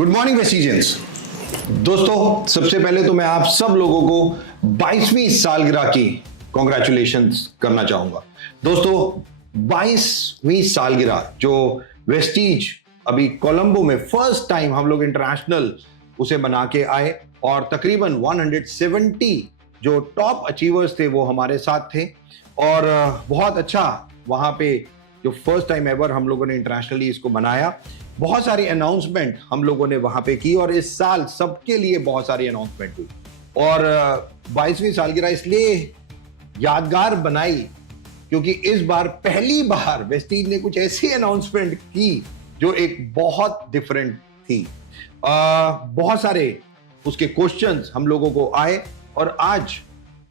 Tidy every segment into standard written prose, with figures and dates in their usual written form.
Good morning वेस्टिजियंस। दोस्तों, सबसे पहले तो मैं आप सब लोगों को 22वीं सालगिरह की कॉन्ग्रेचुलेशंस करना चाहूंगा। दोस्तों, 22वीं सालगिरह जो वेस्टीज अभी कोलंबो में फर्स्ट टाइम हम लोग इंटरनेशनल उसे बना के आए और तकरीबन 170 जो टॉप अचीवर्स थे वो हमारे साथ थे और बहुत अच्छा वहां पे जो फर्स्ट टाइम एवर हम लोगों ने इंटरनेशनली इसको बनाया। बहुत सारी अनाउंसमेंट हम लोगों ने वहां पे की और इस साल सबके लिए बहुत सारी अनाउंसमेंट हुई और 22वीं सालगिरह इसलिए यादगार बनाई क्योंकि इस बार पहली बार वेस्टीज ने कुछ ऐसी अनाउंसमेंट की जो एक बहुत डिफरेंट थी। बहुत सारे उसके क्वेश्चंस हम लोगों को आए और आज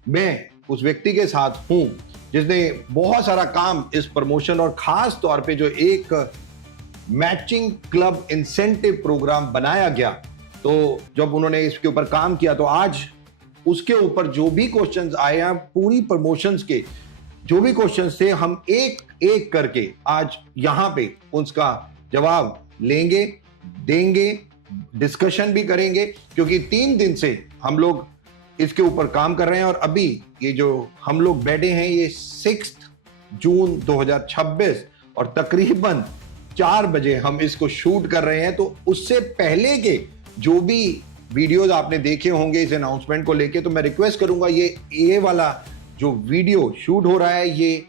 मैं उस व्यक्ति के साथ हूं जिसने बहुत सारा काम इस प्रमोशन और खास तौर पे जो एक मैचिंग क्लब इंसेंटिव प्रोग्राम बनाया गया, तो जब उन्होंने इसके ऊपर काम किया तो आज उसके ऊपर जो भी क्वेश्चंस आए हैं, पूरी प्रमोशंस के जो भी क्वेश्चंस थे, हम एक एक करके आज यहां पे उसका जवाब लेंगे, देंगे, डिस्कशन भी करेंगे क्योंकि 3 दिन से हम लोग इसके ऊपर काम कर रहे हैं और अभी ये जो हम लोग बैठे हैं ये 6 जून 2026 और तकरीबन 4 बजे हम इसको शूट कर रहे हैं। तो उससे पहले के जो भी वीडियोस आपने देखे होंगे इस अनाउंसमेंट को लेके, तो मैं रिक्वेस्ट करूंगा ये वाला जो वीडियो शूट हो रहा है ये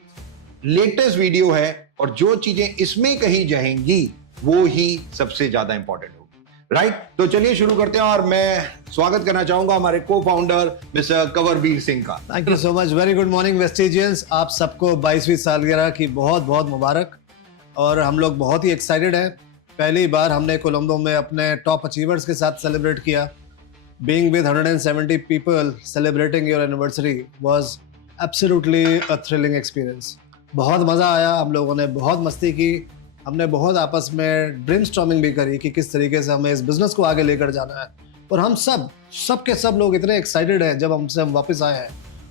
लेटेस्ट वीडियो है और जो चीजें इसमें कही जाएंगी वो ही सबसे ज्यादा इंपॉर्टेंट होगी। राइट, तो चलिए शुरू करते हैं और मैं स्वागत करना चाहूंगा हमारे को फाउंडर मिस्टर कंवरवीर सिंह का। Thank you so much. Very good morning vestigians. आप सबको 22वीं सालगिरह की बहुत बहुत मुबारक और हम लोग बहुत ही एक्साइटेड हैं। पहली बार हमने कोलंबो में अपने टॉप अचीवर्स के साथ सेलिब्रेट किया। Being with 170 people celebrating your anniversary was absolutely a thrilling experience. बहुत मज़ा आया, हम लोगों ने बहुत मस्ती की, हमने बहुत आपस में ड्रीमस्टॉर्मिंग भी करी कि किस तरीके से हमें इस बिज़नेस को आगे लेकर जाना है। और हम सब के सब लोग इतने एक्साइटेड हैं जब हमसे हम वापस आए हैं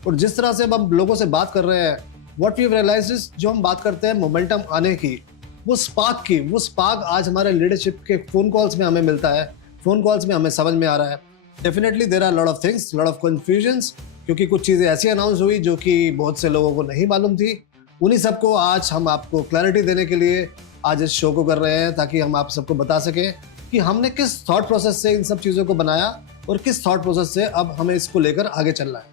और जिस तरह से अब हम लोगों से बात कर रहे हैं, व्हाट वी रियलाइज्ड इज जो हम बात करते हैं मोमेंटम आने की, वो स्पार्क आज हमारे लीडरशिप के फ़ोन कॉल्स में हमें मिलता है, फ़ोन कॉल्स में हमें समझ में आ रहा है। Definitely there are lot of things, lot of confusions, क्योंकि कुछ चीज़ें ऐसी अनाउंस हुई जो कि बहुत से लोगों को नहीं मालूम थी। उन्हीं सबको आज हम आपको क्लैरिटी देने के लिए आज इस शो को कर रहे हैं ताकि हम आप सबको बता सकें कि हमने किस थॉट प्रोसेस से इन सब चीज़ों को बनाया और किस थॉट प्रोसेस से अब हमें इसको लेकर आगे चलना है।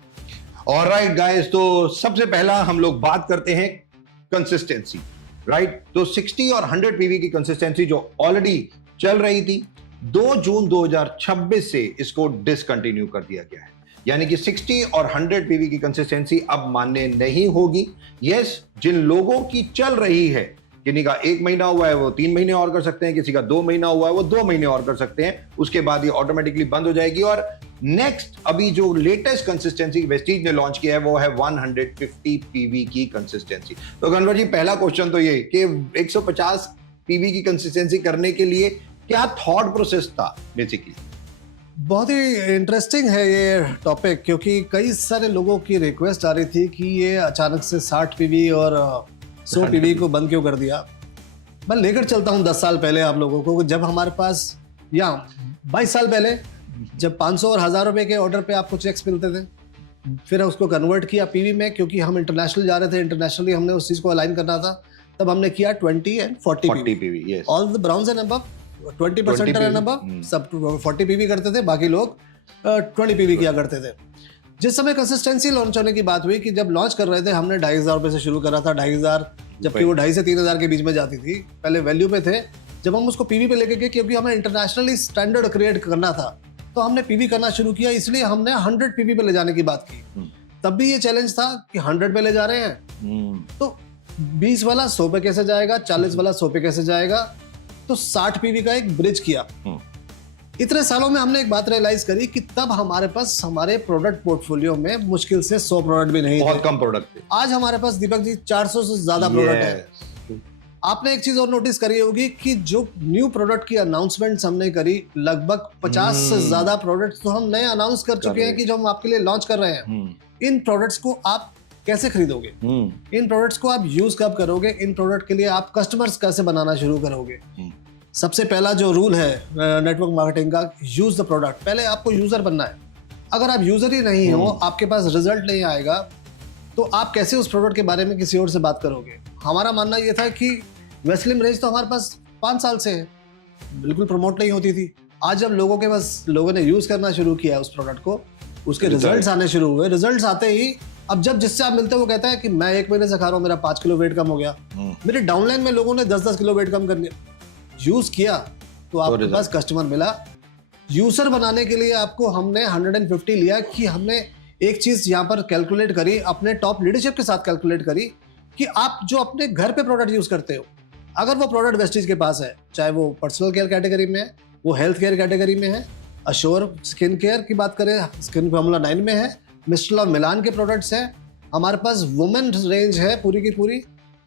और राइट गाइस, तो सबसे पहला हम लोग बात करते हैं कंसिस्टेंसी। राइट, तो 60 और 100 पीवी की कंसिस्टेंसी जो ऑलरेडी चल रही थी, 2 जून 2026 से इसको डिसकंटिन्यू कर दिया गया है। यानी कि 60 और 100 पीवी की कंसिस्टेंसी अब मान्य नहीं होगी। यस, जिन लोगों की चल रही है, किसी का 1 महीना हुआ है वो 3 महीने और कर सकते हैं, किसी का 2 महीना हुआ है वो 2 महीने और कर सकते हैं, उसके बाद ये ऑटोमेटिकली बंद हो जाएगी। और नेक्स्ट अभी जो लेटेस्ट कंसिस्टेंसी वेस्टीज ने लॉन्च किया है वो है 150 पीवी की कंसिस्टेंसी। तो कन्वर जी, पहला क्वेश्चन तो ये कि 150 पीवी की कंसिस्टेंसी करने के लिए क्या थॉट प्रोसेस था बेसिकली? बहुत ही इंटरेस्टिंग है ये टॉपिक क्योंकि कई सारे लोगों की रिक्वेस्ट आ रही थी कि ये अचानक से 60 पीवी और 100 पीवी को बंद क्यों कर दिया। मैं लेकर चलता हूँ 10 साल पहले आप लोगों को, जब हमारे पास या 22 साल पहले जब 500 और 1000 रुपए के ऑर्डर पे आपको चेक्स मिलते थे, फिर उसको कन्वर्ट किया पीवी में क्योंकि हम इंटरनेशनल जा रहे थे, इंटरनेशनली हमने उस चीज़ को अलाइन करना था, तब हमने किया 20 and 40 PV. All the browns and above 20% and above सब 40 पीवी करते थे, बाकी लोग 20 पीवी किया करते थे। जिस समय कंसिस्टेंसी लॉन्च होने की बात हुई कि जब लॉन्च कर रहे थे हमने 2500 रुपये से शुरू करा था, 2500, जबकि वो 2500 से 3000 के बीच में जाती थी, पहले वैल्यू पे थे। जब हम उसको पीवी पे लेके गए क्योंकि हमें इंटरनेशनली स्टैंडर्ड क्रिएट करना था, तो हमने पीवी करना शुरू किया, इसलिए हमने 100 पीवी पे ले जाने की बात की। तब भी ये चैलेंज था कि 100 पे ले जा रहे हैं तो 20 वाला 100 पे कैसे जाएगा, 40 वाला 100 पे कैसे जाएगा, तो 60 पीवी का एक ब्रिज किया। इतने सालों में हमने एक बात रियलाइज करी कि तब हमारे पास हमारे प्रोडक्ट पोर्टफोलियो में मुश्किल से 100 प्रोडक्ट भी नहीं, बहुत कम प्रोडक्ट थे। आज हमारे पास दीपक जी 400 से ज्यादा प्रोडक्ट है। आपने एक चीज और नोटिस करी होगी कि जो न्यू प्रोडक्ट की अनाउंसमेंट हमने करी, लगभग 50 से ज्यादा प्रोडक्ट्स तो हम नए अनाउंस कर चुके हैं कि जो हम आपके लिए लॉन्च कर रहे हैं। इन प्रोडक्ट्स को आप कैसे खरीदोगे, इन प्रोडक्ट्स को आप यूज कब करोगे, इन प्रोडक्ट के लिए आप कस्टमर्स कैसे बनाना शुरू करोगे, सबसे पहला जो रूल है नेटवर्क मार्केटिंग का, यूज द प्रोडक्ट। पहले आपको यूजर बनना है। अगर आप यूजर ही नहीं हो, आपके पास रिजल्ट नहीं आएगा, तो आप कैसे उस प्रोडक्ट के बारे में किसी और से बात करोगे। हमारा मानना ये था कि वेस्लिम रेंज तो हमारे पास 5 साल से है, बिल्कुल प्रमोट नहीं होती थी। आज जब लोगों ने यूज करना शुरू किया उस प्रोडक्ट को, उसके रिजल्ट्स आने शुरू हुए। रिजल्ट्स आते ही अब जब जिससे आप मिलते हो वो कहता है कि मैं 1 महीने से खा रहा हूँ, मेरा 5 किलो वेट कम हो गया। मेरे डाउनलाइन में लोगों ने 10-10 किलो वेट कम कर लिया। यूज किया तो आपके पास कस्टमर मिला। यूजर बनाने के लिए आपको हमने 150 लिया कि हमने एक चीज यहाँ पर कैलकुलेट करी, अपने टॉप लीडरशिप के साथ कैलकुलेट करी कि आप जो अपने घर पे प्रोडक्ट यूज करते हो, अगर वो प्रोडक्ट वेस्टीज के पास है, चाहे वो पर्सनल केयर कैटेगरी में है, वो हेल्थ केयर कैटेगरी में है, अश्योर स्किन केयर की बात करें स्किन फॉर्मूला 9 में है, मिस्टर लव मिलान के प्रोडक्ट्स हैं, हमारे पास वुमेन रेंज है पूरी की पूरी।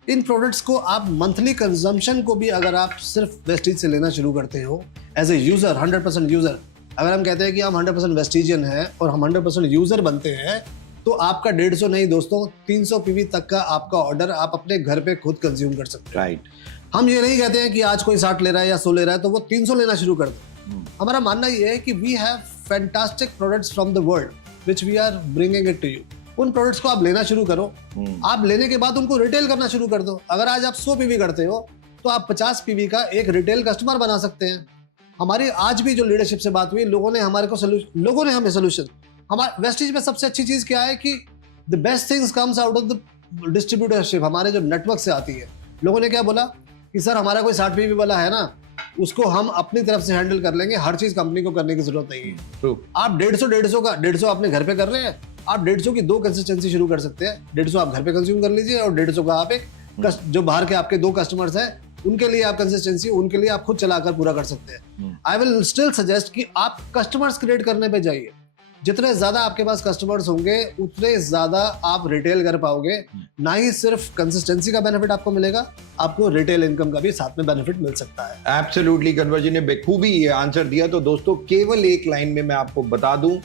इन प्रोडक्ट्स को आप मंथली कंजम्पशन को भी अगर आप सिर्फ वेस्टीज से लेना शुरू करते हो एज ए यूजर, 100% यूजर, अगर हम कहते हैं कि हम 100% वेस्टीजियन हैं और हम 100% यूजर बनते हैं, तो आपका 150 नहीं दोस्तों 300 पीवी तक का आपका ऑर्डर आप अपने घर पे खुद कंज्यूम कर सकते हैं। राइट। हम ये नहीं कहते हैं कि आज कोई 60 ले रहा है या 100 ले रहा है तो वो 300 लेना शुरू कर दो। हमारा मानना ये है कि we have fantastic products from the world which we are bringing it to you. उन प्रोडक्ट्स को आप लेना शुरू करो। आप लेने के बाद उनको रिटेल करना शुरू कर दो। अगर आज आप 100 पीवी करते हो तो आप 50 पीवी का एक रिटेल कस्टमर बना सकते हैं। हमारी आज भी जो लीडरशिप से बात हुई, लोगों ने हमें सोल्यूशन। हमारे वेस्टीज में सबसे अच्छी चीज क्या है कि the best things comes out of the distributorship, हमारे जो नेटवर्क से आती है। लोगों ने क्या बोला कि सर हमारा कोई 60 पीवी वाला है ना, उसको हम अपनी तरफ से हैंडल कर लेंगे, हर चीज कंपनी को करने की जरूरत नहीं है। आप 150 अपने घर पे कर रहे हैं, आप 150 की 2 कंसिस्टेंसी शुरू कर सकते हैं। 150 आप घर पे कंज्यूम कर लीजिए और 150 का आप एक जो बाहर के आपके 2 कस्टमर्स हैं उनके लिए आप कंसिस्टेंसी, उनके लिए आप खुद चलाकर पूरा कर सकते हैं। आई विल स्टिल सजेस्ट कि आप कस्टमर्स क्रिएट करने पे जाइए। जितने ज्यादा आपके पास कस्टमर्स होंगे उतने ज्यादा आप रिटेल कर पाओगे। ना ही सिर्फ कंसिस्टेंसी का बेनिफिट आपको मिलेगा, आपको रिटेल इनकम का भी साथ में बेनिफिट मिल सकता है। एब्सोल्युटली, कन्वर जी ने बेखूबी ये आंसर दिया। तो दोस्तों केवल एक लाइन में मैं आपको बता दूं,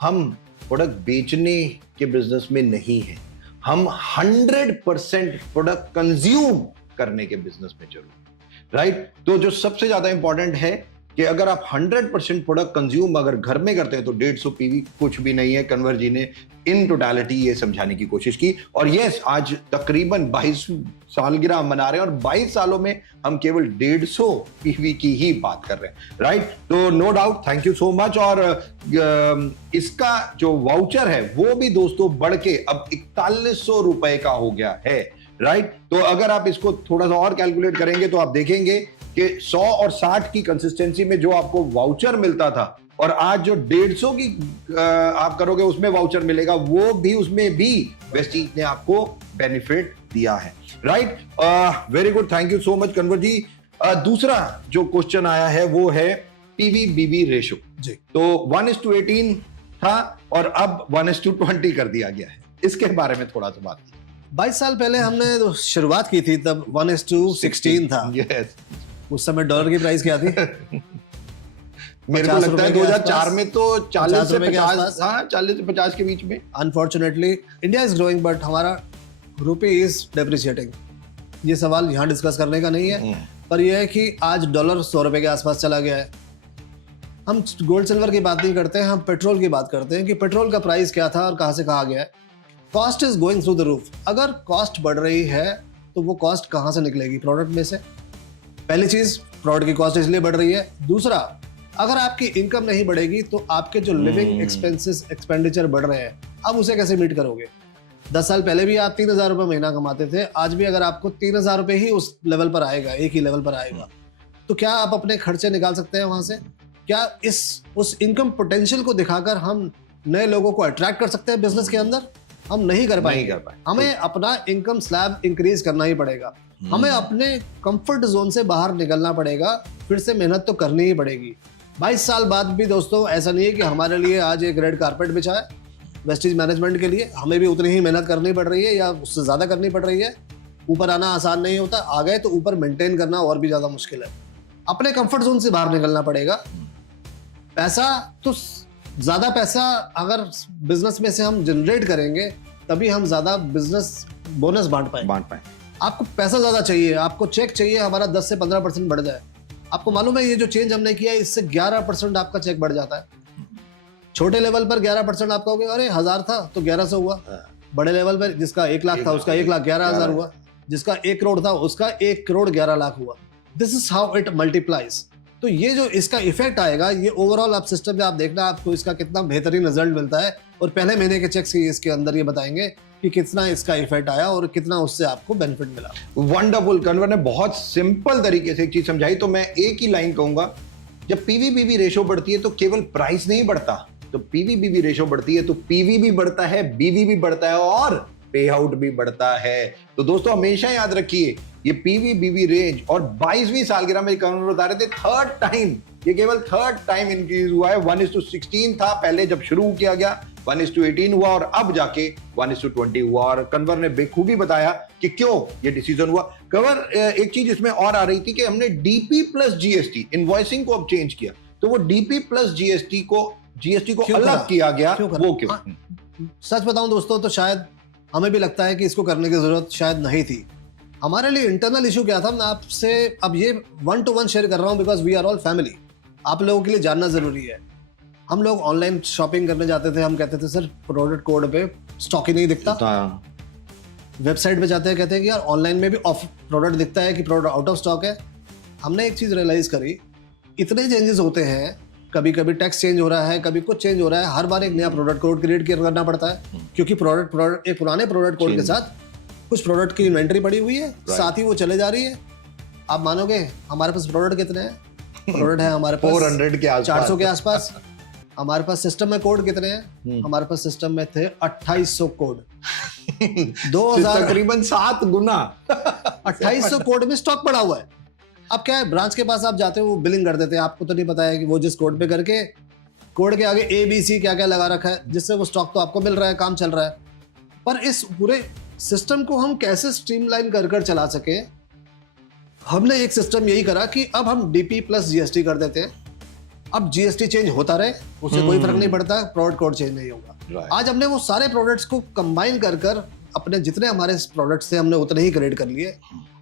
हम प्रोडक्ट बेचने के बिजनेस में नहीं है, हम 100% प्रोडक्ट कंज्यूम करने के बिजनेस में जरूर। राइट। तो जो सबसे ज्यादा इंपॉर्टेंट है कि अगर आप 100% प्रोडक्ट कंज्यूम अगर घर में करते हैं तो 150 पीवी कुछ भी नहीं है। कन्वर जी ने इन टोटलिटी ये समझाने की कोशिश की। और यस, आज तकरीबन 22 सालगिरह मना रहे हैं और 22 सालों में हम केवल 150 पीवी की ही बात कर रहे हैं। राइट। तो no doubt, thank you so much. और इसका जो वाउचर है वो भी दोस्तों बढ़ के अब 4100 रुपए का हो गया है। राइट। तो अगर आप इसको थोड़ा सा और कैलकुलेट करेंगे तो आप देखेंगे कि 100 और 60 की कंसिस्टेंसी में जो आपको वाउचर मिलता था और आज जो 150 की आप करोगे उसमें वाउचर मिलेगा, वो भी उसमें भी वेस्टीज ने आपको बेनिफिट दिया है। Right. Very good, thank you so much Kanwar ji. दूसरा जो क्वेश्चन आया है वो है पीवी बीवी रेशो जी। तो 1:18 था और अब 1:20 कर दिया गया है। इसके बारे में थोड़ा सा बात कीजिए। 22 साल पहले हमने तो शुरुआत की थी तब 1:16 था। यस। उस समय डॉलर की प्राइस क्या थी? मेरे को लगता है 2004 में तो 40 से 50, हाँ 40 से 50 के बीच में। Unfortunately India is growing but हमारा रुपी इज डेप्रिशिएटिंग। ये सवाल यहाँ डिस्कस करने का नहीं है, पर यह है कि आज डॉलर 100 रुपए के आसपास चला गया है। हम गोल्ड सिल्वर की बात नहीं करते हैं, हम पेट्रोल की बात करते हैं कि पेट्रोल का प्राइस क्या था और कहाँ से कहाँ गया है। Cost is going through the roof. अगर कॉस्ट बढ़ रही है तो वो कॉस्ट कहाँ से निकलेगी? प्रोडक्ट में से। पहली चीज, प्रोडक्ट की कॉस्ट इसलिए बढ़ रही है। दूसरा, अगर आपकी इनकम नहीं बढ़ेगी तो आपके जो लिविंग एक्सपेंसेस एक्सपेंडिचर बढ़ रहे हैं, अब उसे कैसे मीट करोगे? 10 साल पहले भी आप 3000 रुपये महीना कमाते थे, आज भी अगर आपको 3000 रुपये ही उस लेवल पर आएगा, एक ही लेवल पर आएगा, तो क्या आप अपने खर्चे निकाल सकते हैं वहां से? क्या उस इनकम पोटेंशियल को दिखाकर हम नए लोगों को अट्रैक्ट कर सकते हैं बिजनेस के अंदर? हम नहीं कर पाएंगे। हमें अपना इनकम स्लैब इंक्रीज करना ही पड़ेगा। हमें अपने कंफर्ट जोन से बाहर निकलना पड़ेगा, फिर से मेहनत तो करनी ही पड़ेगी। 22 साल बाद भी दोस्तों ऐसा नहीं है कि हमारे लिए आज एक रेड कारपेट बिछा है वेस्टीज मैनेजमेंट के लिए। हमें भी उतनी ही मेहनत करनी पड़ रही है या उससे ज्यादा करनी पड़ रही है। ऊपर आना आसान नहीं होता, आ गए तो ऊपर मेंटेन करना और भी ज्यादा मुश्किल है। अपने कंफर्ट जोन से बाहर निकलना पड़ेगा। पैसा तो ज्यादा पैसा अगर बिजनेस में से हम जनरेट करेंगे तभी हम ज्यादा बिजनेस बोनस बांट पाए। आपको पैसा ज्यादा चाहिए, आपको चेक चाहिए हमारा 10 से 15% बढ़ जाए, आपको मालूम है ये जो चेंज हमने किया है इससे 11% आपका चेक बढ़ जाता है। छोटे लेवल पर 11% आपका हो गया, अरे 1000 था तो 1100 हुआ। बड़े लेवल पर जिसका 1 लाख था उसका 1,11,000 हुआ, जिसका 1 करोड़ था उसका 1 करोड़ 11 लाख हुआ। This is how it multiplies. तो ये जो इसका इफेक्ट आएगा, ये ओवरऑल आप सिस्टम में आप देखना आपको इसका कितना बेहतरीन रिजल्ट मिलता है, और पहले महीने के चेक्स इसके अंदर ये बताएंगे कि कितना इसका इफेक्ट आया और कितना उससे आपको बेनिफिट मिला। वंडरफुल। कन्वर ने बहुत सिंपल तरीके से एक चीज समझाई, तो मैं एक ही लाइन कहूंगा, जब पीवी रेशो बढ़ती है तो केवल प्राइस नहीं बढ़ता, तो पीवी रेशो बढ़ती है तो पीवी भी बढ़ता है, बीवी भी बढ़ता है और पे आउट भी बढ़ता है। तो दोस्तों हमेशा याद रखिए ये पीवी बीवी रेंज, और 22वीं सालगिरह में कन्वर बता रहे थे थर्ड टाइम, ये केवल थर्ड टाइम इंक्रीज हुआ है। 1:16 था पहले जब शुरू किया गया, 1:18 हुआ और अब जाके 1:20 हुआ। और कन्वर ने बेखूबी बताया कि क्यों ये डिसीजन हुआ। कन्वर एक चीज इसमें और आ रही थी कि हमने डीपी प्लस जीएसटी इनवॉइसिंग को अब चेंज किया, तो वो डीपी प्लस जीएसटी को अलग किया गया, वो क्यों? सच बताऊं दोस्तों तो शायद हमें भी लगता है कि इसको करने की जरूरत शायद नहीं थी। हमारे लिए इंटरनल इशू क्या था, मैं आपसे अब ये 1 to 1 शेयर कर रहा हूं because we are all family. आप लोगों के लिए जानना जरूरी है। हम लोग ऑनलाइन शॉपिंग करने जाते थे, हम कहते थे सर प्रोडक्ट कोड पे स्टॉक ही नहीं दिखता। वेबसाइट पे जाते हैं, कहते हैं कि यार ऑनलाइन में भी ऑफ प्रोडक्ट दिखता है कि प्रोडक्ट आउट ऑफ स्टॉक है। हमने एक चीज रियलाइज करी, इतने चेंजेस होते हैं, कभी कभी टैक्स चेंज हो रहा है, कभी कुछ चेंज हो रहा है, हर बार एक नया प्रोडक्ट कोड क्रिएट करना पड़ता है, क्योंकि प्रोडक्ट एक पुराने प्रोडक्ट कोड के साथ कुछ प्रोडक्ट की इन्वेंटरी पड़ी हुई है, साथ ही वो चले जा रही है। आप मानोगे हमारे पास प्रोडक्ट कितने हैं? प्रोडक्ट है हमारे पास 400 के आसपास, 400 के आसपास। हमारे पास सिस्टम में कोड कितने हैं? हमारे पास सिस्टम में थे 2800 कोड। 2000 तकरीबन 7 गुना 2800 कोड में स्टॉक पड़ा हुआ है। अब क्या है, ब्रांच के पास आप जाते हो, वो बिलिंग कर देते हैं, आपको तो नहीं पता है कि वो जिस कोड पे करके कोड के आगे ABC क्या क्या लगा रखा है, जिससे वो स्टॉक तो आपको मिल रहा है, काम चल रहा है। पर इस पूरे सिस्टम को हम कैसे स्ट्रीमलाइन कर चला सके, हमने एक सिस्टम यही करा कि अब हम डीपी प्लस जीएसटी कर देते हैं। अब जीएसटी चेंज होता रहे, उससे कोई फर्क नहीं पड़ता, प्रोडक्ट कोड चेंज नहीं होगा। आज हमने वो सारे प्रोडक्ट्स को कंबाइन कर अपने जितने हमारे प्रोडक्ट्स थे हमने उतने ही क्रिएट कर लिए।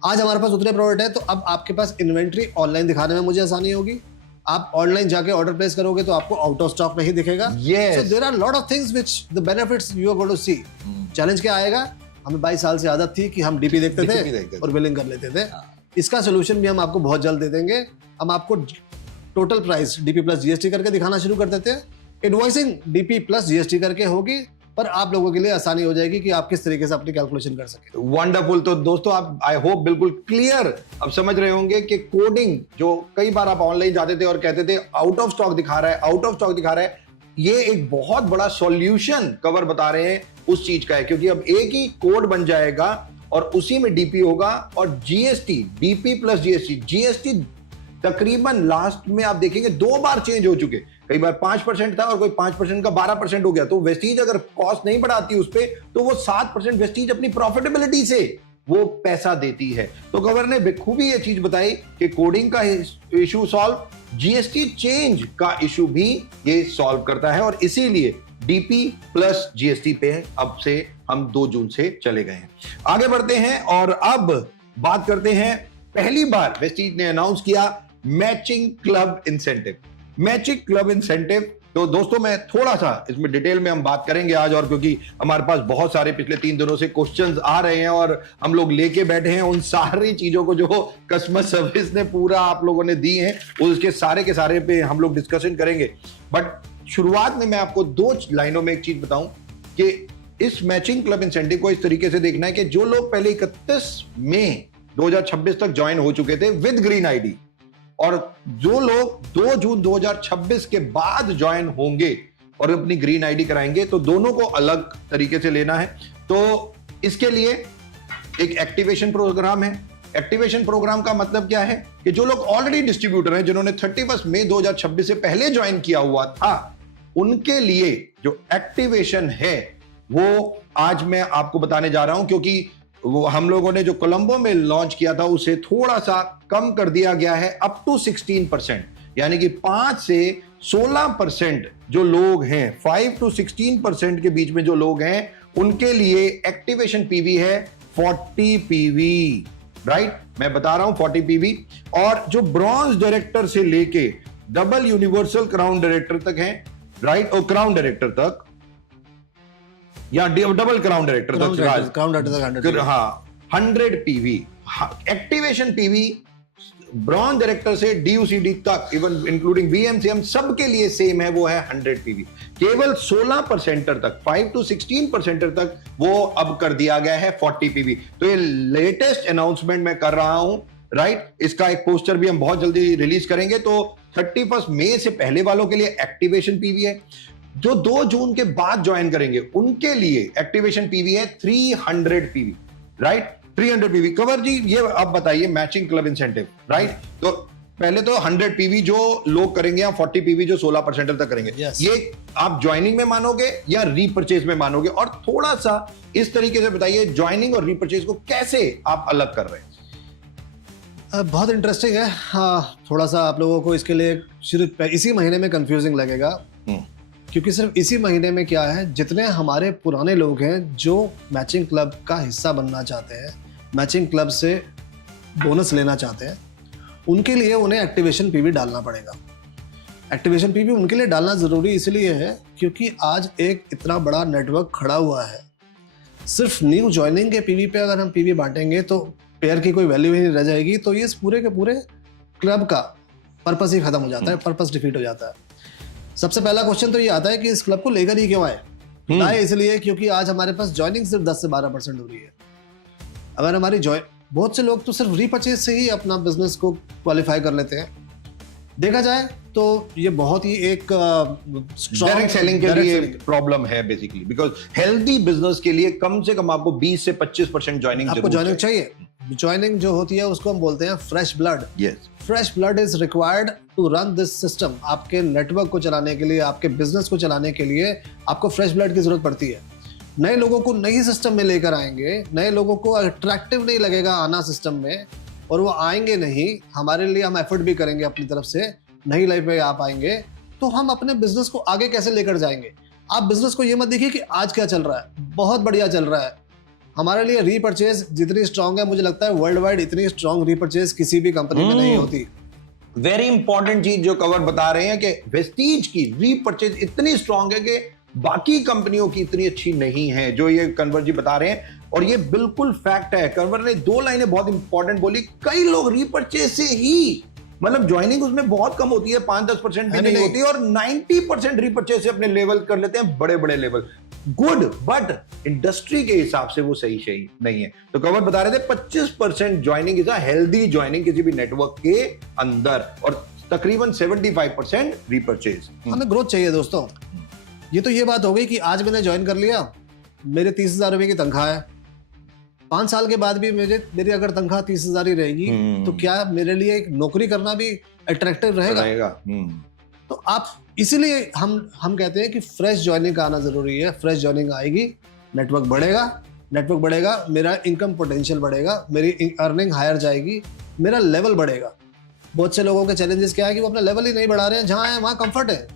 आज हमारे पास उतने प्रोडक्ट है, तो अब आपके पास इन्वेंट्री ऑनलाइन दिखाने में मुझे आसानी होगी। आप ऑनलाइन जाके ऑर्डर प्लेस करोगे तो आपको आउट ऑफ स्टॉक नहीं दिखेगा। So there are lot of things which the benefits you are going to see. Challenge क्या आएगा, हमें 22 साल से आदत थी कि हम डीपी देखते थे और बिलिंग कर लेते थे। इसका सोल्यूशन भी हम आपको बहुत जल्द दे देंगे। हम आपको total price DP plus GST करके दिखाना शुरू कर देते हैं। इनवॉइसिंग डीपी प्लस जीएसटी करके होगी, पर आप लोगों के लिए आसानी हो जाएगी कि आप किस तरीके से अपनी कैलकुलेशन कर सके। वंडरफुल। तो दोस्तों आप आई होप बिल्कुल क्लियर अब समझ रहे होंगे कि कोडिंग जो कई बार आप ऑनलाइन जाते थे और कहते थे आउट ऑफ स्टॉक दिखा रहा है, आउट ऑफ स्टॉक दिखा रहा है, ये एक बहुत बड़ा सॉल्यूशन कवर बता रहे हैं उस चीज का है, क्योंकि अब एक ही कोड बन जाएगा और उसी में डीपी होगा। और जीएसटी, डीपी प्लस जीएसटी तकरीबन लास्ट में आप देखेंगे 2 बार चेंज हो चुके। कई बार 5% था और कोई 5% का 12% हो गया। तो वेस्टीज अगर कॉस्ट नहीं बढ़ाती उस पे, तो वो 7% वेस्टीज अपनी प्रॉफिटेबिलिटी से वो पैसा देती है। तो गवर्नर ने बेखूबी ये चीज बताई कि कोडिंग का इशू सॉल्व, जीएसटी चेंज का इशू भी ये सॉल्व करता है, और इसीलिए डीपी प्लस जीएसटी पे अब से हम 2 जून से चले गए हैं। आगे बढ़ते हैं और अब बात करते हैं, पहली बार वेस्टीज ने अनाउंस किया matching club incentive. Matching club incentive, तो दोस्तों मैं थोड़ा सा इसमें डिटेल में हम बात करेंगे आज, और क्योंकि हमारे पास बहुत सारे पिछले 3 दिनों से क्वेश्चंस आ रहे हैं और हम लोग लेके बैठे हैं उन सारी चीजों को जो कस्टमर सर्विस ने पूरा आप लोगों ने दी है, उसके सारे के सारे पे हम लोग डिस्कशन करेंगे। बट शुरुआत में मैं आपको 2 लाइनों में एक चीज बताऊं कि इस मैचिंग क्लब इंसेंटिव को इस तरीके से देखना है कि जो लोग पहले 31 मई 2026 तक ज्वाइन हो चुके थे विद ग्रीन आईडी, और जो लोग 2 जून 2026 के बाद ज्वाइन होंगे और अपनी ग्रीन आईडी कराएंगे, तो दोनों को अलग तरीके से लेना है। तो इसके लिए एक एक्टिवेशन प्रोग्राम है। एक्टिवेशन प्रोग्राम का मतलब क्या है कि जो लोग ऑलरेडी डिस्ट्रीब्यूटर हैं, जिन्होंने 31 मई 2026 से पहले ज्वाइन किया हुआ था, उनके लिए जो एक्टिवेशन है वो आज मैं आपको बताने जा रहा हूं, क्योंकि वो हम लोगों ने जो कोलंबो में लॉन्च किया था उसे थोड़ा सा कम कर दिया गया है, अप टू 16%, यानी कि 5 से 16% जो लोग हैं, 5 to 16% के बीच में जो लोग हैं, उनके लिए एक्टिवेशन पीवी है 40 पीवी। राइट, मैं बता रहा हूं 40 पीवी। और जो ब्रॉन्ज डायरेक्टर से लेके डबल यूनिवर्सल क्राउन डायरेक्टर तक है, राइट, और क्राउन डायरेक्टर तक या डबल क्राउन डायरेक्टर तक, क्राउन डायरेक्टर तक हाँ 100 PV. Activation PV bronze director से DUCD तक, इवन इंक्लूडिंग VMCM सबके लिए सेम है, वो है 100 पीवी। केवल 16% तक, 5 to 16% तक वो अब कर दिया गया है 40 पीवी। तो ये लेटेस्ट अनाउंसमेंट मैं कर रहा हूं, राइट। इसका एक पोस्टर भी हम बहुत जल्दी रिलीज करेंगे। तो 31 मई से पहले वालों के लिए एक्टिवेशन पीवी है। जो 2 जून के बाद ज्वाइन करेंगे उनके लिए एक्टिवेशन पीवी है 300 पीवी, राइट, 300 पीवी। कंवर जी ये अब बताइए मैचिंग क्लब इंसेंटिव, राइट। तो पहले तो 100 पीवी जो लोग करेंगे या 40 पीवी जो 16% तक करेंगे, Yes. ये आप ज्वाइनिंग में मानोगे या रीपर्चेज में मानोगे? और थोड़ा सा इस तरीके से बताइए ज्वाइनिंग और रीपर्चेज को कैसे आप अलग कर रहे हैं? बहुत इंटरेस्टिंग है। हाँ, थोड़ा सा आप लोगों को इसके लिए सिर्फ इसी महीने में कंफ्यूजिंग लगेगा, क्योंकि सिर्फ इसी महीने में क्या है, जितने हमारे पुराने लोग हैं जो मैचिंग क्लब का हिस्सा बनना चाहते हैं, मैचिंग क्लब से बोनस लेना चाहते हैं, उनके लिए उन्हें एक्टिवेशन पीवी डालना पड़ेगा। एक्टिवेशन पीवी उनके लिए डालना ज़रूरी इसलिए है क्योंकि आज एक इतना बड़ा नेटवर्क खड़ा हुआ है। सिर्फ न्यू ज्वाइनिंग के पीवी पे अगर हम पीवी बांटेंगे तो पेयर की कोई वैल्यू ही नहीं रह जाएगी। तो ये इस पूरे के पूरे क्लब का पर्पस ही खत्म हो जाता है, पर्पस डिफीट हो जाता है। सबसे पहला क्वेश्चन तो ये आता है कि इस क्लब को लेकर ही क्यों आए? आए इसलिए क्योंकि आज हमारे पास ज्वाइनिंग सिर्फ 10 से 12% हो रही है। अगर हमारी बहुत से लोग तो सिर्फ रीपर्चेज से ही अपना बिजनेस को क्वालिफाई कर लेते हैं। देखा जाए तो ये बहुत ही एक डायरेक्ट सेलिंग के लिए प्रॉब्लम है बेसिकली, बिकॉज हेल्दी बिजनेस के लिए कम से कम आपको 20 से 25% ज्वाइनिंग आपको ज्वाइनिंग चाहिए। ज्वाइनिंग जो होती है उसको हम बोलते हैं fresh blood. Fresh blood is required to run this system. आपके नेटवर्क को चलाने के लिए, आपके बिजनेस को चलाने के लिए आपको फ्रेश ब्लड की जरूरत पड़ती है। नए लोगों को नई सिस्टम में लेकर आएंगे, नए लोगों को अट्रैक्टिव नहीं लगेगा आना सिस्टम में, और वो आएंगे नहीं। हमारे लिए हम एफर्ट भी करेंगे अपनी तरफ से, नई लाइफ में आप आएंगे तो हम अपने बिजनेस को आगे कैसे लेकर जाएंगे। आप बिजनेस को ये मत देखिए कि आज क्या चल रहा है, बहुत बढ़िया चल रहा है। हमारे लिए रीपर्चेज जितनी स्ट्रांग है, मुझे लगता है वर्ल्ड वाइड इतनी स्ट्रांग रीपर्चेज किसी भी कंपनी में नहीं होती। वेरी इंपॉर्टेंट चीज जो कवर बता रहे हैं कि वेस्टीज की रीपर्चेज इतनी स्ट्रांग है कि बाकी कंपनियों की इतनी अच्छी नहीं है, जो ये कन्वर जी बता रहे हैं। और ये बिल्कुल फैक्ट है। कन्वर ने 2 लाइनें बहुत इंपॉर्टेंट बोली। कई लोग रीपर्चेज से ही, मतलब ज्वाइनिंग उसमें बहुत कम होती है, 5-10% भी नहीं होती, और 90% रीपर्चेज से अपने लेवल कर लेते हैं, बड़े बड़े लेवल। गुड, बट इंडस्ट्री के हिसाब से वो सही नहीं है। तो कवर बता रहे थे 25% joining is a healthy joining किसी भी नेटवर्क के अंदर, और तकरीबन 75% रीपर्चेज। हमें ग्रोथ चाहिए दोस्तों। ये तो ये बात हो गई कि आज मैंने ज्वाइन कर लिया, मेरे 30,000 रुपए की तनख्वाह है, 5 साल के बाद भी मेरी अगर तनख्वाह 30,000 ही रहेगी तो क्या मेरे लिए एक नौकरी करना भी अट्रैक्टिव रहेगा? तो आप इसीलिए हम कहते हैं कि फ्रेश ज्वाइनिंग का आना जरूरी है। फ्रेश ज्वाइनिंग आएगी, नेटवर्क बढ़ेगा, मेरा इनकम पोटेंशियल बढ़ेगा, मेरी अर्निंग हायर जाएगी, मेरा लेवल बढ़ेगा। बहुत से लोगों के चैलेंजेस क्या है कि वो अपना लेवल ही नहीं बढ़ा रहे हैं, जहां है वहां कंफर्ट है।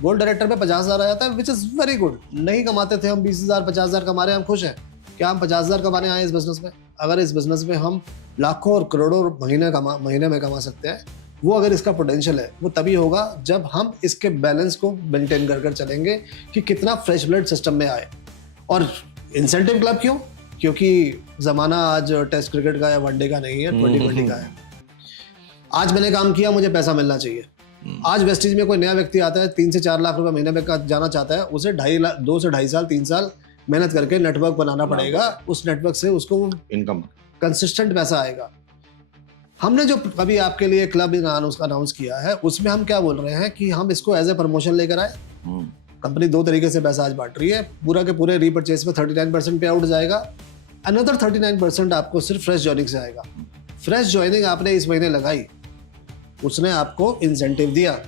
गोल्ड डायरेक्टर पे 50,000 आ जाता है, विच इज वेरी गुड। नहीं कमाते थे हम 20,000 50,000 कमा रहे हैं, हम खुश हैं। क्या हम 50,000 कमाने आए इस बिजनेस में? अगर इस बिजनेस में हम लाखों और करोड़ों महीने में कमा सकते हैं, वो अगर इसका पोटेंशियल है, वो तभी होगा जब हम इसके बैलेंस को मेंटेन कर चलेंगे कि कितना फ्रेश ब्लड सिस्टम में आए। और इंसेंटिव क्लब क्यों? क्योंकि जमाना आज टेस्ट क्रिकेट का या वनडे का नहीं है, 2020 का है। आज मैंने काम किया, मुझे पैसा मिलना चाहिए। आज वेस्टीज में कोई नया व्यक्ति आता है, 3 से 4 लाख रुपए महीने में जाना चाहता है, उसे 2 से 2.5 साल 3 साल मेहनत करके नेटवर्क बनाना पड़ेगा। उस नेटवर्क से उसको इनकम कंसिस्टेंट पैसा आएगा। हमने जो अभी आपके लिए क्लब अनाउंस किया है, उसमें हम क्या बोल रहे हैं कि हम इसको एज ए प्रमोशन लेकर आए। कंपनी 2 तरीके से पैसा आज बांट रही है। पूरा के पूरे रीपर्चेज में 39% पे आउट जाएगा, अनदर 39% आपको सिर्फ फ्रेश ज्वाइनिंग से आएगा। फ्रेश ज्वाइनिंग आपने इस महीने लगाई, उसने आपको इंसेंटिव दिया।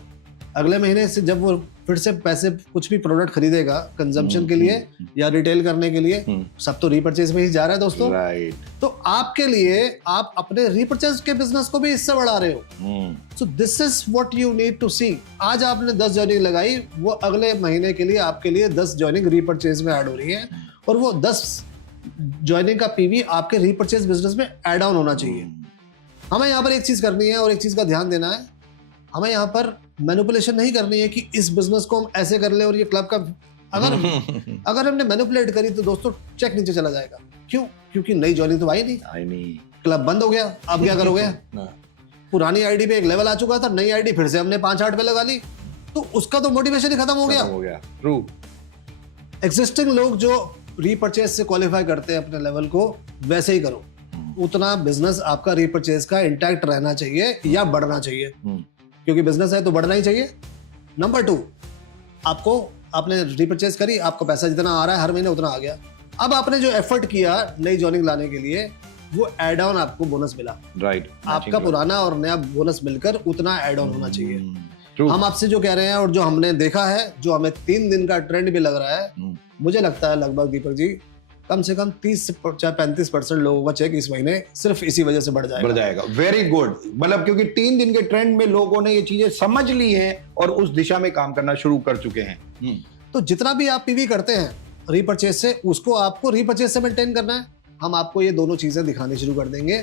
अगले महीने से जब वो फिर से पैसे कुछ भी प्रोडक्ट खरीदेगा कंजम्पशन के लिए या रिटेल करने के लिए, सब तो रीपर्चेज में ही जा रहा है दोस्तों। तो आपके लिए आप अपने रीपर्चेज के बिजनेस को भी इससे बढ़ा रहे हो। So this is what you need to see. आज आपने 10 ज्वाइनिंग लगाई, वो अगले महीने के लिए आपके लिए 10 ज्वाइनिंग रीपर्चेज में ऐड हो रही है, और वो 10 ज्वाइनिंग का पीवी आपके रीपरचेज बिजनेस में ऐड ऑन होना चाहिए। हमें यहाँ पर एक चीज करनी है और एक चीज का ध्यान देना है, हमें यहाँ पर मैनिपुलेशन नहीं करनी है कि इस बिजनेस को हम ऐसे कर ले और ये क्लब का अगर हमने मैनिपुलेट करी तो दोस्तों चेक नीचे चला जाएगा। क्यों? क्योंकि नई ज्वाइनिंग तो आई नहीं, क्लब बंद हो गया, अब क्या करोगे? पुरानी आईडी पे एक लेवल आ चुका था, नई आईडी फिर से हमने 5-8 पे लगा ली, तो उसका तो मोटिवेशन ही खत्म हो गया। ट्रू। एग्जिस्टिंग लोग जो रीपरचेज से क्वालिफाई करते हैं अपने लेवल को, वैसे ही करो, उतना बिजनेस आपका रीपरचेज का इंटैक्ट रहना चाहिए या बढ़ना चाहिए, क्योंकि बिजनेस है तो बढ़ना ही चाहिए। नंबर 2, आपने रीपरचेज करी, आपको पैसा जितना आ रहा है हर महीने उतना आ गया। अब आपने जो एफर्ट किया नई जॉइनिंग लाने के लिए, वो एड ऑन आपको बोनस मिला, राइट। आपका पुराना और नया बोनस मिलकर उतना एड ऑन होना चाहिए। हम आपसे जो कह रहे हैं और जो हमने देखा है, जो हमें 3 दिन का ट्रेंड भी लग रहा है, मुझे लगता है लगभग दीपक जी कम से कम 30 से 35% लोगों का चेक इस महीने सिर्फ इसी वजह से बढ़ जाएगा। Very good. मतलब क्योंकि 3 दिन के ट्रेंड में लोगों ने ये चीजें समझ ली हैं और उस दिशा में काम करना शुरू कर चुके हैं। तो जितना भी आप पीवी करते हैं रीपरचेज से, उसको आपको रीपरचेज से मेंटेन करना है। हम आपको ये दोनों चीजें दिखानी शुरू कर देंगे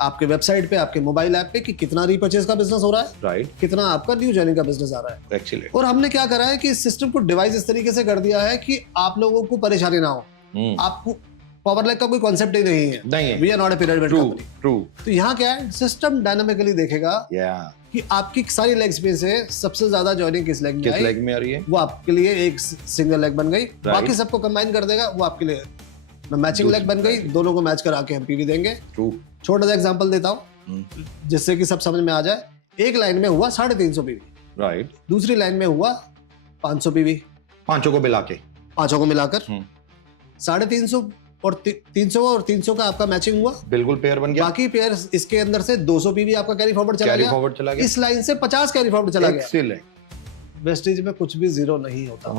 आपके वेबसाइट पे, आपके मोबाइल ऐप पे, कि कितना रीपरचेज का बिजनेस हो रहा है, राइट, कितना आपका न्यू जॉइनिंग का बिजनेस आ रहा है। एक्सीलेंट। और हमने क्या करा है कि इस सिस्टम को डिवाइस इस तरीके से कर दिया है कि आप लोगों को परेशानी ना हो। आपको पावर लैग का कोई कॉन्सेप्ट ही नहीं है। We are not a pyramid company. True. तो यहाँ क्या है, सिस्टम डायनामिकली देखेगा कि आपकी सारी लेग्स में से सबसे ज्यादा जॉइनिंग किस लेग में आ रही है, वो आपके लिए एक सिंगल लेग बन गई। बाकी सबको कंबाइन कर देगा, वो आपके लिए मैचिंग लेग बन गई। दोनों को मैच करा के हम पीवी देंगे। छोटा सा एग्जांपल देता हूँ जिससे कि सब समझ में आ जाए। एक लाइन में हुआ 350 पीवी, राइट। दूसरी लाइन में हुआ 500 पीवी, पांचों को मिलाकर 350 और 300 और 300 का आपका मैचिंग हुआ, बिल्कुल पेयर बन गया। बाकी पेयर इसके अंदर से 200 पीवी आपका कैरी फॉरवर्ड चला गया। इस लाइन से 50 कैरी फॉरवर्ड चला गया। वेस्टेज में कुछ भी जीरो नहीं होता।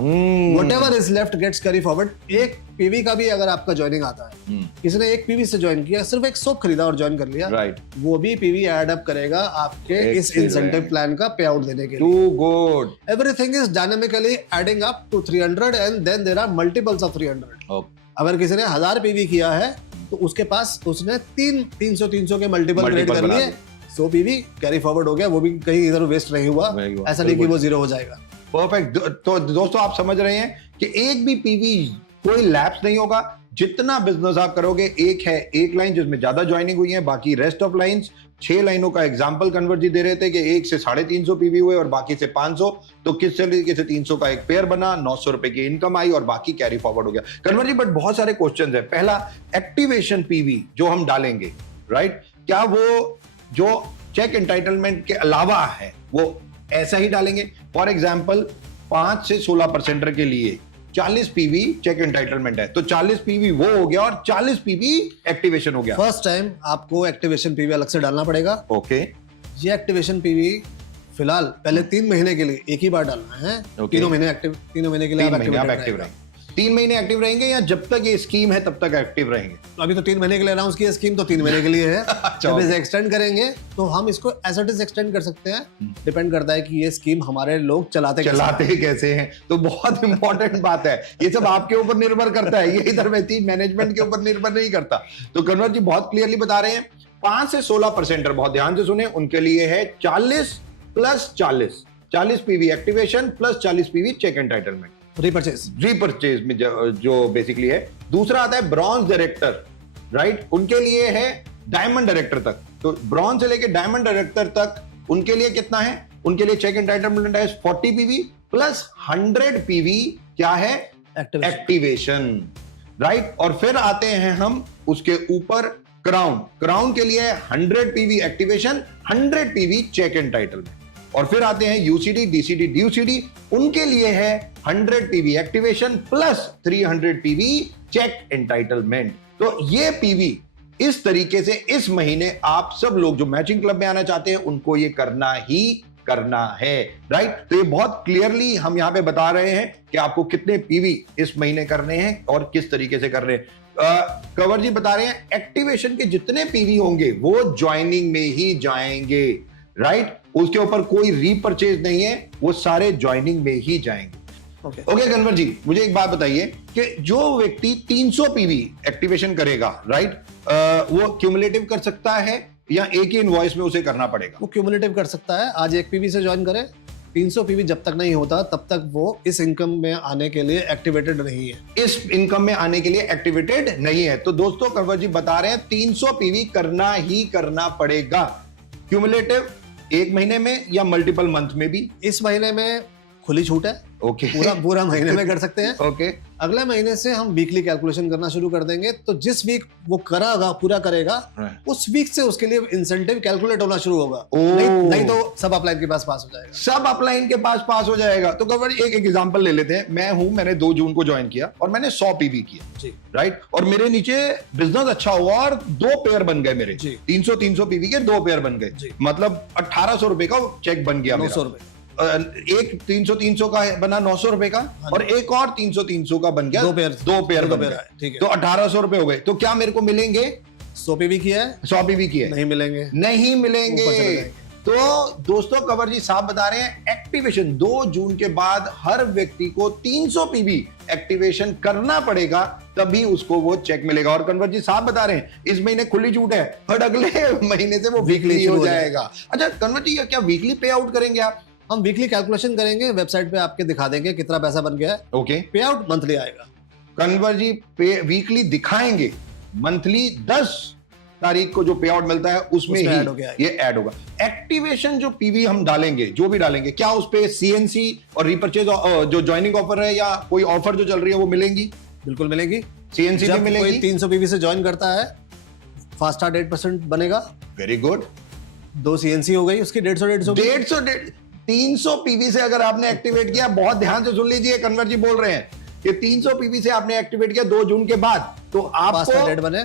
Whatever is left gets carry forward। एक पीवी का भी अगर आपका ज्वाइनिंग आता है, किसी ने एक पीवी से ज्वाइन किया, सिर्फ एक सोप खरीदा और ज्वाइन कर लिया, राइट, वो भी पीवी एड अप करेगा आपके इस इंसेंटिव प्लान का पे आउट देने के लिए। Too good. Everything is dynamically adding up to 300 and then there are multiples of 300। अगर किसी ने 1000 पीवी किया है तो उसके पास उसने 300 के मल्टीपल क्रिएट कर लिए, 100 पीवी कैरी फॉरवर्ड हो गया, वो भी कहीं इधर वेस्ट नहीं हुआ। ऐसा नहीं कि वो जीरो हो जाएगा। परफेक्ट। तो दोस्तों आप समझ रहे हैं कि एक भी पीवी कोई लैप्स नहीं होगा। जितना बिजनेस आप करोगे, एक लाइन जिसमें ज्यादा ज्वाइनिंग हुई है, बाकी रेस्ट ऑफ लाइंस 6 लाइनों का एग्जांपल कन्वर्ट जी दे रहे थे कि 1 से 350 पीवी हुए और बाकी से 500, तो किस तरीके से 300 का एक पेयर बना, 900 रुपए की इनकम आई और बाकी कैरी फॉरवर्ड हो गया। कन्वर्ट जी, बट बहुत सारे क्वेश्चंस है। पहला, एक्टिवेशन पीवी जो हम डालेंगे, राइट, क्या वो जो चेक एंटाइटलमेंट के अलावा है वो ऐसा ही डालेंगे? फॉर एग्जाम्पल 5 से 16% के लिए 40 पीवी चेक एंटाइटलमेंट है, तो 40 पीवी वो हो गया और 40 पीवी एक्टिवेशन हो गया। फर्स्ट टाइम आपको एक्टिवेशन पीवी अलग से डालना पड़ेगा। ओके। ये एक्टिवेशन पीवी फिलहाल पहले 3 महीने के लिए एक ही बार डालना है। तीनों महीने के लिए आप एक्टिव रहेंगे। 3 महीने एक्टिव रहेंगे या जब तक ये स्कीम है तब तक एक्टिव रहेंगे? अभी तो 3 महीने के लिए अनाउंस किया स्कीम, तो 3 महीने के लिए है। जब इसे एक्सटेंड करेंगे तो हम इसको एज इट इज एक्सटेंड कर सकते हैं। डिपेंड करता है कि ये स्कीम हमारे लोग चलाते कैसे हैं। तो बहुत इंपॉर्टेंट बात है, ये सब आपके ऊपर निर्भर करता है, ये इधर मैनेजमेंट के ऊपर निर्भर नहीं करता। तो कन्वर जी बहुत क्लियरली बता रहे हैं, 5 से 16%, बहुत ध्यान से सुने, उनके लिए है 40 plus 40 PV activation plus 40 PV check entitlement repurchase में जो बेसिकली है। दूसरा आता है ब्रॉन्ज डायरेक्टर, राइट, उनके लिए है डायमंड डायरेक्टर तक। तो ब्रॉन्ज से लेके डायमंड डायरेक्टर तक उनके लिए कितना है? उनके लिए चेक एंटाइटलमेंट है 40 पीवी प्लस 100 पीवी क्या है? Activation, right. और फिर आते हैं हम उसके ऊपर क्राउन के लिए 100 PV activation, 100 PV check entitlement. और फिर आते हैं यूसीडी, डीसीडी, ड्यूसीडी, उनके लिए है 100 PV activation plus 300 PV check entitlement. तो ये पीवी इस तरीके से इस महीने आप सब लोग जो मैचिंग क्लब में आना चाहते हैं उनको ये करना ही करना है, राइट। तो ये बहुत क्लियरली हम यहां पे बता रहे हैं कि आपको कितने पीवी इस महीने करने हैं और किस तरीके से कर रहे हैं। कंवर जी बता रहे हैं एक्टिवेशन के जितने पीवी होंगे वो ज्वाइनिंग में ही जाएंगे, राइट। उसके ऊपर कोई रीपरचेज नहीं है, वो सारे ज्वाइनिंग में ही जाएंगे। ओके ओके कन्वर जी, मुझे एक बात बताइए कि जो व्यक्ति 300 पीवी एक्टिवेशन करेगा, राइट, वो क्यूमुलेटिव कर सकता है या एक ही इनवॉइस में उसे करना पड़ेगा? वो क्यूमुलेटिव कर सकता है। आज एक पीवी से ज्वाइन करे, 300 पीवी जब तक नहीं होता तब तक वो इस इनकम में आने के लिए एक्टिवेटेड नहीं है। इस इनकम में आने के लिए एक्टिवेटेड नहीं है। तो दोस्तों कन्वर जी बता रहे हैं 300 पीवी करना ही करना पड़ेगा। क्यूमुलेटिव एक महीने में या मल्टीपल मंथ में भी? इस महीने में खुली छूट है, ओके पूरा महीने में कर सकते हैं। ओके अगले महीने से हम वीकली कैलकुलेशन करना शुरू कर देंगे, तो जिस वीक वो पूरा करेगा उस वीक से उसके लिए इंसेंटिव कैलकुलेट होना शुरू होगा। नहीं तो सब अपलाइन के पास पास हो जाएगा। सब अपलाइन के पास हो जाएगा। तो कवर एक एग्जांपल ले लेते हैं। मैंने 2 जून को ज्वाइन किया और मैंने 100 पीवी किया जी, राइट, और मेरे नीचे बिजनेस अच्छा हुआ और 2 पेयर बन गए मेरे जी। 300 पीवी के 2 पेयर बन गए, मतलब 1800 रुपए का चेक बन गया। 900 रुपए एक 300 का बना 900 रुपए का, और एक और 300 का बन गया, 2 पेयर बन गए, ठीक है। तो 1800 रुपए हो गए। तो क्या मेरे को मिलेंगे? 100 पीवी किया है, 100 पीवी किया है, नहीं मिलेंगे, नहीं मिलेंगे। ऊपर चले जाएंगे। तो दोस्तों कंवर जी साहब बता रहे हैं एक्टिवेशन 2 जून के बाद हर व्यक्ति को 300 पीवी एक्टिवेशन करना पड़ेगा, तभी उसको वो चेक मिलेगा। और कंवर जी साहब बता रहे हैं इस महीने खुली छूट है, और अगले महीने से वो वीकली हो जाएगा। अच्छा कंवर जी क्या वीकली पे आउट करेंगे आप? हम वीकली कैलकुलेशन करेंगे, वेबसाइट पे आपके दिखा देंगे कितना पैसा बन गया है। ओके, पे आउट मंथली आएगा। कन्वर जी वीकली दिखाएंगे, मंथली 10 तारीख को जो पे आउट मिलता है उसमें ही ये ऐड होगा। एक्टिवेशन जो पीवी हम डालेंगे, जो भी डालेंगे, क्या उस पे सीएनसी और रिपर्चेज जो ज्वाइनिंग ऑफर है या कोई ऑफर जो चल रही है वो मिलेंगी? बिल्कुल मिलेगी। सीएनसी भी मिलेगी। कोई 300 पीवी से ज्वाइन करता है, फास्ट स्टार्ट 8% बनेगा। Very good. 2 सीएनसी हो गई उसकी 150 300 पीवी से अगर आपने एक्टिवेट किया, बहुत ध्यान से सुन लीजिए, कन्वर जी बोल रहे हैं कि 300 पीवी से आपने एक्टिवेट किया 2 जून के बाद, तो आपको डेट बने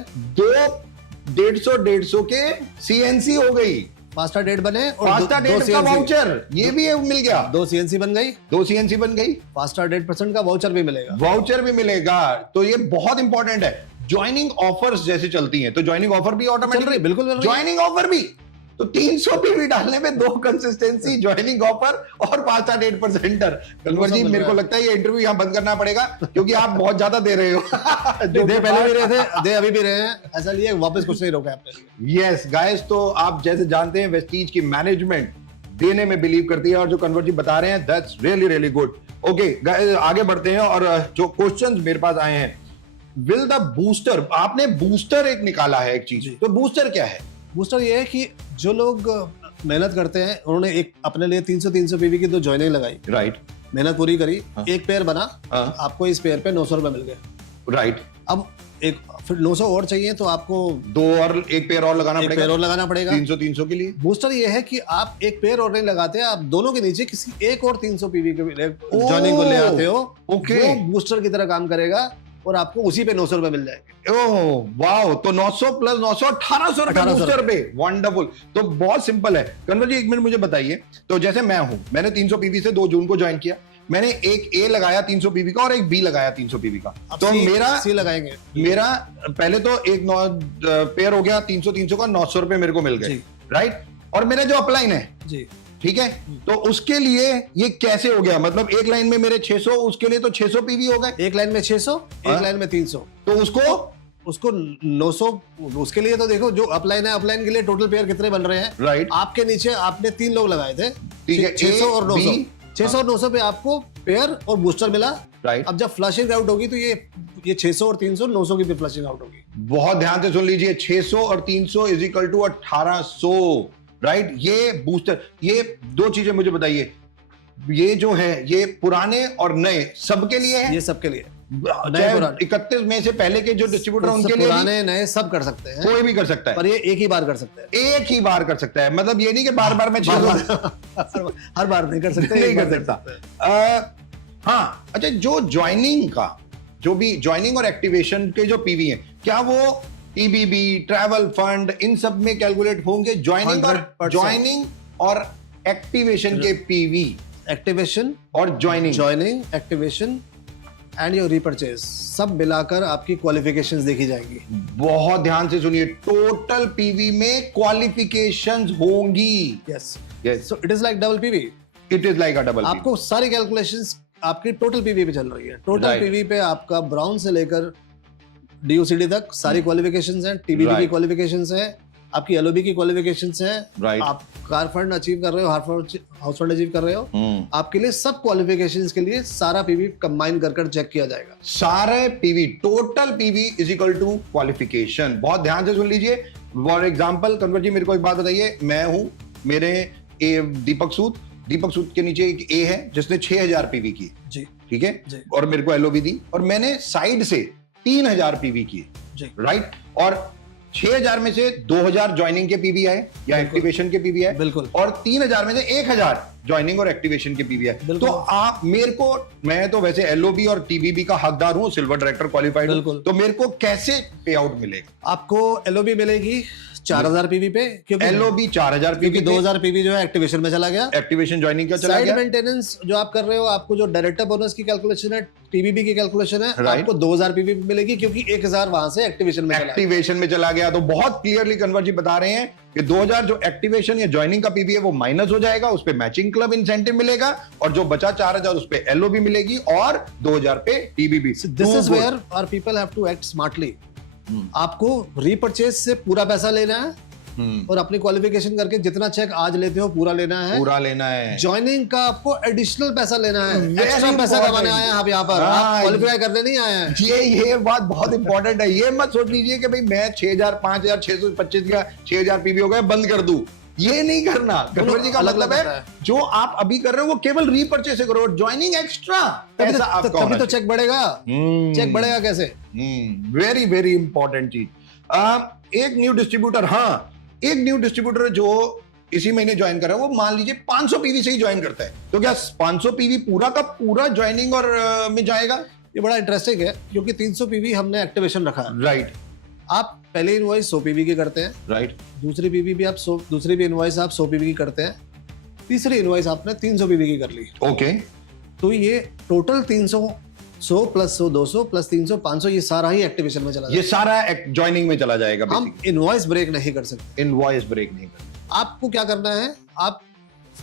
150 के सीएनसी हो गई, फास्टा डेट बने, और फास्टा डेट का वाउचर ये भी मिल गया। 2 सीएनसी बन गई, 2 सीएनसी बन गई, फास्टा 8% का वाउचर भी मिलेगा। वाउचर भी मिलेगा। तो ये बहुत इंपॉर्टेंट है। ज्वाइनिंग ऑफर्स जैसे चलती हैं, तो ज्वाइनिंग ऑफर भी ऑटोमेटिक, बिल्कुल ज्वाइनिंग ऑफर भी। तो 300 पीवी डालने में 2 कंसिस्टेंसी, ज्वाइनिंग ऑफर और 5.8%। कन्वर जी मेरे को लगता है ये इंटरव्यू यहाँ बंद करना पड़ेगा, क्योंकि आप बहुत ज्यादा दे रहे हो। दे पहले भी रहे थे, दे अभी भी रहे हैं, ऐसा लिए वापस कुछ नहीं रोका आपने। यस गाइस, तो आप जैसे जानते हैं वेस्टीज की मैनेजमेंट देने में बिलीव करती है, और जो कन्वर जी बता रहे हैं that's really really good. Okay guys, आगे बढ़ते हैं और जो क्वेश्चंस मेरे पास आए हैं। विल द बूस्टर, आपने बूस्टर एक निकाला है एक चीज, तो बूस्टर क्या है? बूस्टर ये है कि जो लोग मेहनत करते हैं, उन्होंने एक अपने लिए 300 पीवी की 2 ज्वाइनिंग लगाई, राइट, मेहनत पूरी करी, एक पेयर बना, आपको इस पेयर पे 900 रुपए मिल गए, राइट। अब एक फिर 900 और चाहिए तो आपको 2 और एक पेयर और लगाना पड़ेगा, पेयर और लगाना पड़ेगा 300 के लिए। बूस्टर ये है कि आप एक पेयर और नहीं लगाते, आप दोनों के नीचे किसी एक और 300 पीवी के ज्वाइनिंग को ले आते हो। ओके, वो बूस्टर की तरह काम करेगा और आपको उसी पे 900 रुपए मिल जाएंगे। ओह वाओ, तो 900 प्लस 900 1800 रुपए बूस्टर पे। वंडरफुल। तो बहुत सिंपल है। कन्वर जी 1 मिनट मुझे बताइए, तो जैसे मैं हूं, मैंने 300 पीवी से 2 जून को ज्वाइन किया, मैंने एक ए लगाया 300 पीवी का और एक बी लगाया 300 पीवी का, तो मेरा सी लगाएंगे। मेरा पहले तो एक पेयर हो गया 300 का, 900 रुपए मेरे को मिल गए, राइट। और मेरा जो अपलाइन है जी, ठीक है, तो उसके लिए ये कैसे हो गया? मतलब एक लाइन में मेरे 600, उसके लिए तो 600 पीवी हो गए। एक लाइन में 600, एक लाइन में 300, तो उसको 900। उसके लिए तो देखो जो अपलाइन है, अपलाइन के लिए टोटल पेयर कितने बन रहे हैं, राइट। आपके नीचे आपने 3 लोग लगाए थे, ठीक है, 600 और 900, 600 और 900 पे आपको पेयर और बूस्टर मिला, राइट। अब जब फ्लशिंग आउट होगी तो ये 600 और 300 900 की भी फ्लशिंग आउट होगी। बहुत ध्यान से सुन लीजिए, 600 और 300 इज इक्वल टू 1800, राइट। ये बूस्टर, ये 2 चीजें मुझे बताइए, ये जो है ये पुराने और नए सबके लिए है? ये सबके लिए, 31 मई से पहले के जो डिस्ट्रीब्यूटर उनके लिए, पुराने नए सब कर सकते हैं, कोई भी कर सकता है, पर ये एक ही बार कर सकते हैं, एक ही बार कर सकता है। मतलब ये नहीं कि बार बार में 600 हर बार नहीं कर सकते, नहीं कर सकता। हाँ, अच्छा, जो ज्वाइनिंग का, जो भी ज्वाइनिंग और एक्टिवेशन के जो पीवी हैं, क्या वो टीबीबी, ट्रैवल फंड, इन सब में कैलकुलेट होंगे? ज्वाइनिंग और एक्टिवेशन के पीवी, एक्टिवेशन और joining, activation and your repurchase सब मिलाकर आपकी क्वालिफिकेशंस देखी जाएंगी। बहुत ध्यान से सुनिए, टोटल पीवी में क्वालिफिकेशंस होंगी। Yes, yes, so it is like double PV, it is like a double. आपको सारी कैलकुलेशंस आपकी टोटल पीवी पे चल रही है। Total Right. पीवी पे आपका ब्राउन से लेकर डीओसीडी तक सारी क्वालिफिकेशंस हैं, टीबीबी की Right. क्वालिफिकेशंस हैं, आपकी एलओबी की क्वालिफिकेशंस हैं, Right. आप कार फंड अचीव कर रहे हो, हाउस फंड अचीव कर रहे हो, आपके लिए सब क्वालिफिकेशंस के लिए सारा पीवी कंबाइन कर चेक किया जाएगा। सारे PV, total PV is equal to qualification. बहुत ध्यान से सुन लीजिए। फॉर एग्जांपल कंवर जी, मेरे को एक बात बताइए, मैं हूं, मेरे दीपक सूद के नीचे एक ए है जिसने 6000 पीवी की, जी ठीक है, जी। और मेरे को एलओबी दी, और मैंने साइड से 3000 पीवी की, जी राइट, और 6000 में से 2000 ज्वाइनिंग के पीवी आए या एक्टिवेशन के पीवी आए, बिल्कुल। और 3000 में से 1000 ज्वाइनिंग और एक्टिवेशन के पीवी आए। बिल्कुल। तो आप मेरे को, मैं तो वैसे एलओबी और टीबीबी का हकदार हूं, सिल्वर डायरेक्टर क्वालिफाइड हूं, बिल्कुल। तो मेरे को कैसे पे आउट मिलेगा? आपको एलओबी मिलेगी 4000 पीवी पे, क्योंकि एलओबी 4000 क्योंकि पीवी, 2000 पीवी जो है एक्टिवेशन में चला गया। एक्टिवेशन ज्वाइनिंग का चला साइड गया, मेंटेनेंस जो आप कर रहे हो, आपको जो डायरेक्टर बोनस की कैलकुलेशन है, टीबीबी की कैलकुलेशन है, Right. आपको 2000 पीवी मिलेगी, क्योंकि 1000 वहां से एक्टिवेशन में चला गया। एक्टिवेशन में चला गया। तो बहुत क्लियरली कन्वर जी बता रहे हैं कि 2000 जो एक्टिवेशन या ज्वाइनिंग का पीवी है वो माइनस हो जाएगा, उस पे मैचिंग क्लब इंसेंटिव मिलेगा, और जो बचा 4000 उस पे एलओबी मिलेगी, और 2000 पे TBB. This is where our people have to act smartly. आपको रीपरचेज से पूरा पैसा लेना है, और अपनी क्वालिफिकेशन करके जितना चेक आज लेते हो पूरा लेना है। पूरा लेना है। ज्वाइनिंग का आपको एडिशनल पैसा लेना है, Very एक्स्ट्रा पैसा important. कमाने आए हैं आप यहाँ पर, हाँ, आप क्वालिफाई करने नहीं आए हैं। ये बात बहुत इंपॉर्टेंट है। ये मत सोच लीजिए कि भाई मैं 6000 5625 का 6000 पीवी हो गया बंद कर दूं, ये नहीं करना। कन्वर जी का अलग मतलब अलग है होता है। जो आप अभी कर रहे हो वो केवल रीपरचेस से करो, ज्वाइनिंग एक्स्ट्रा पैसा आपका तभी होना तो चेक बढ़ेगा। चेक बढ़ेगा कैसे? वेरी वेरी इंपॉर्टेंट चीज। एक न्यू डिस्ट्रीब्यूटर, हाँ, एक न्यू डिस्ट्रीब्यूटर जो इसी महीने ज्वाइन कर रहा है, वो मान लीजिए 500 पीवी से ही ज्वाइन करता है, तो क्या 500 पीवी पूरा का पूरा ज्वाइनिंग और में जाएगा? ये बड़ा इंटरेस्टिंग है, क्योंकि 300 पीवी हमने एक्टिवेशन रखा है। राइट आप पहले इनवॉइस 100 पीवी की करते हैं, राइट, दूसरी पीवी भी आप 100, दूसरी भी इनवॉइस आप 100 पीवी की करते हैं, तीसरी इनवॉइस आपने 300 पीवी की कर ली। ओके, तो ये टोटल 300, 100 प्लस 100 200 प्लस 300 500, ये सारा ही एक्टिवेशन में चला ये सारा ज्वाइनिंग में चला जाएगा। हम इनवॉइस ब्रेक नहीं कर सकते। इनवॉइस ब्रेक नहीं करना। आपको क्या करना है, आप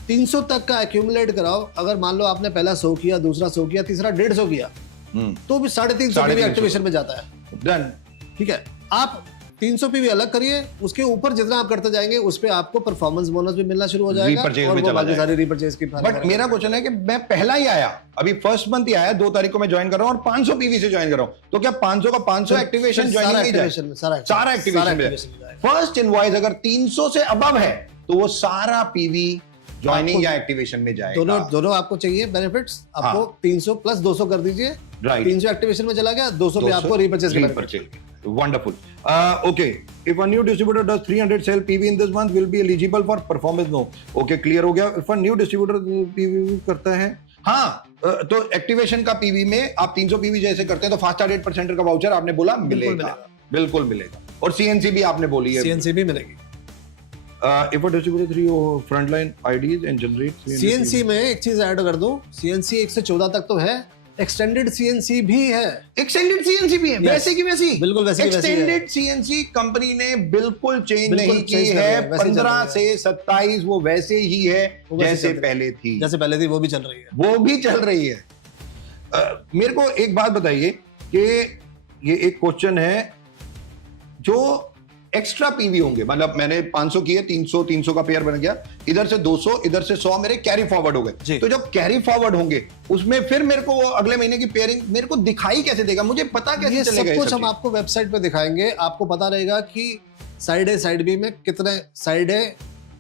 300 तक का एक्यूमुलेट कराओ। अगर मान लो आपने पहला 100 किया, दूसरा 100 किया, तीसरा 150 किया, तो भी 350 पीवी एक्टिवेशन में जाता है। डन। ठीक है, आप 300 पीवी अलग करिए, उसके ऊपर जितना आप करते जाएंगे उस पे आपको परफॉर्मेंस बोनस भी मिलना शुरू हो जाएगा, Repurchase और में वो चला बाकी सारी रीपरचेज की। बट मेरा क्वेश्चन है कि मैं पहला ही आया, अभी फर्स्ट मंथ ही आया, 2 तारीख को मैं ज्वाइन कर रहा हूं और 500 पीवी से ज्वाइन कर रहा हूं, तो क्या 500 का 500 एक्टिवेशन ज्वाइनिंग में जाए? सारा एक्टिवेशन में। फर्स्ट इनवॉइस अगर 300 से अबव है तो वो सारा पीवी ज्वाइनिंग या एक्टिवेशन में जाएगा। दोनों आपको चाहिए बेनिफिट्स। आपको 300 प्लस 200 कर दीजिए, Right. 300 एक्टिवेशन में चला गया, 200 पे आपको रीपरचेज करना। Wonderful. Okay. If a new distributor does 300 sell PV in this month, will be eligible for performance? No. Okay, clear हो गया। If a new distributor PV करता है, हाँ, तो एक्टिवेशन का पीवी में आप 300 पीवी जैसे करते हैं तो फास्ट चार्ट 8% का वाउचर आपने बोला मिलेगा, बिल्कुल मिलेगा। और सीएनसी भी आपने बोली है, सीएनसी भी मिलेगी। If a distributor 3 frontline IDs and generate CNC में एक चीज ऐड कर दूं, सीएनसी 1 से 14 तक तो है, एक्सटेंडेड सीएनसी भी है। एक्सटेंडेड सीएनसी भी है, Yes. वैसे की वैसी, बिल्कुल वैसे की वैसी है। एक्सटेंडेड सीएनसी कंपनी ने बिल्कुल चेंज बिल्कुल नहीं की change कर है। रही है, वैसे चल 15 रही से 27 वो वैसे ही है वो वैसे जैसे चल रही है। पहले थी, जैसे पहले थी वो भी चल रही है। वो भी चल रही है। मेरे को एक बात बताइए कि ये एक क्वेश्चन है, जो एक्स्ट्रा पीवी होंगे, मतलब मैंने 500 किए, 300 का पेयर बन गया, इधर से 200, इधर से 100 मेरे कैरी फॉरवर्ड हो गए, तो जो कैरी फॉरवर्ड होंगे उसमें फिर मेरे को वो अगले महीने की पेयरिंग मेरे को दिखाई कैसे देगा, मुझे पता कैसे ये चलेगा? सब कुछ हम आपको वेबसाइट पे दिखाएंगे। आपको पता रहेगा कि साइड ए साइड बी में कितने साइड है,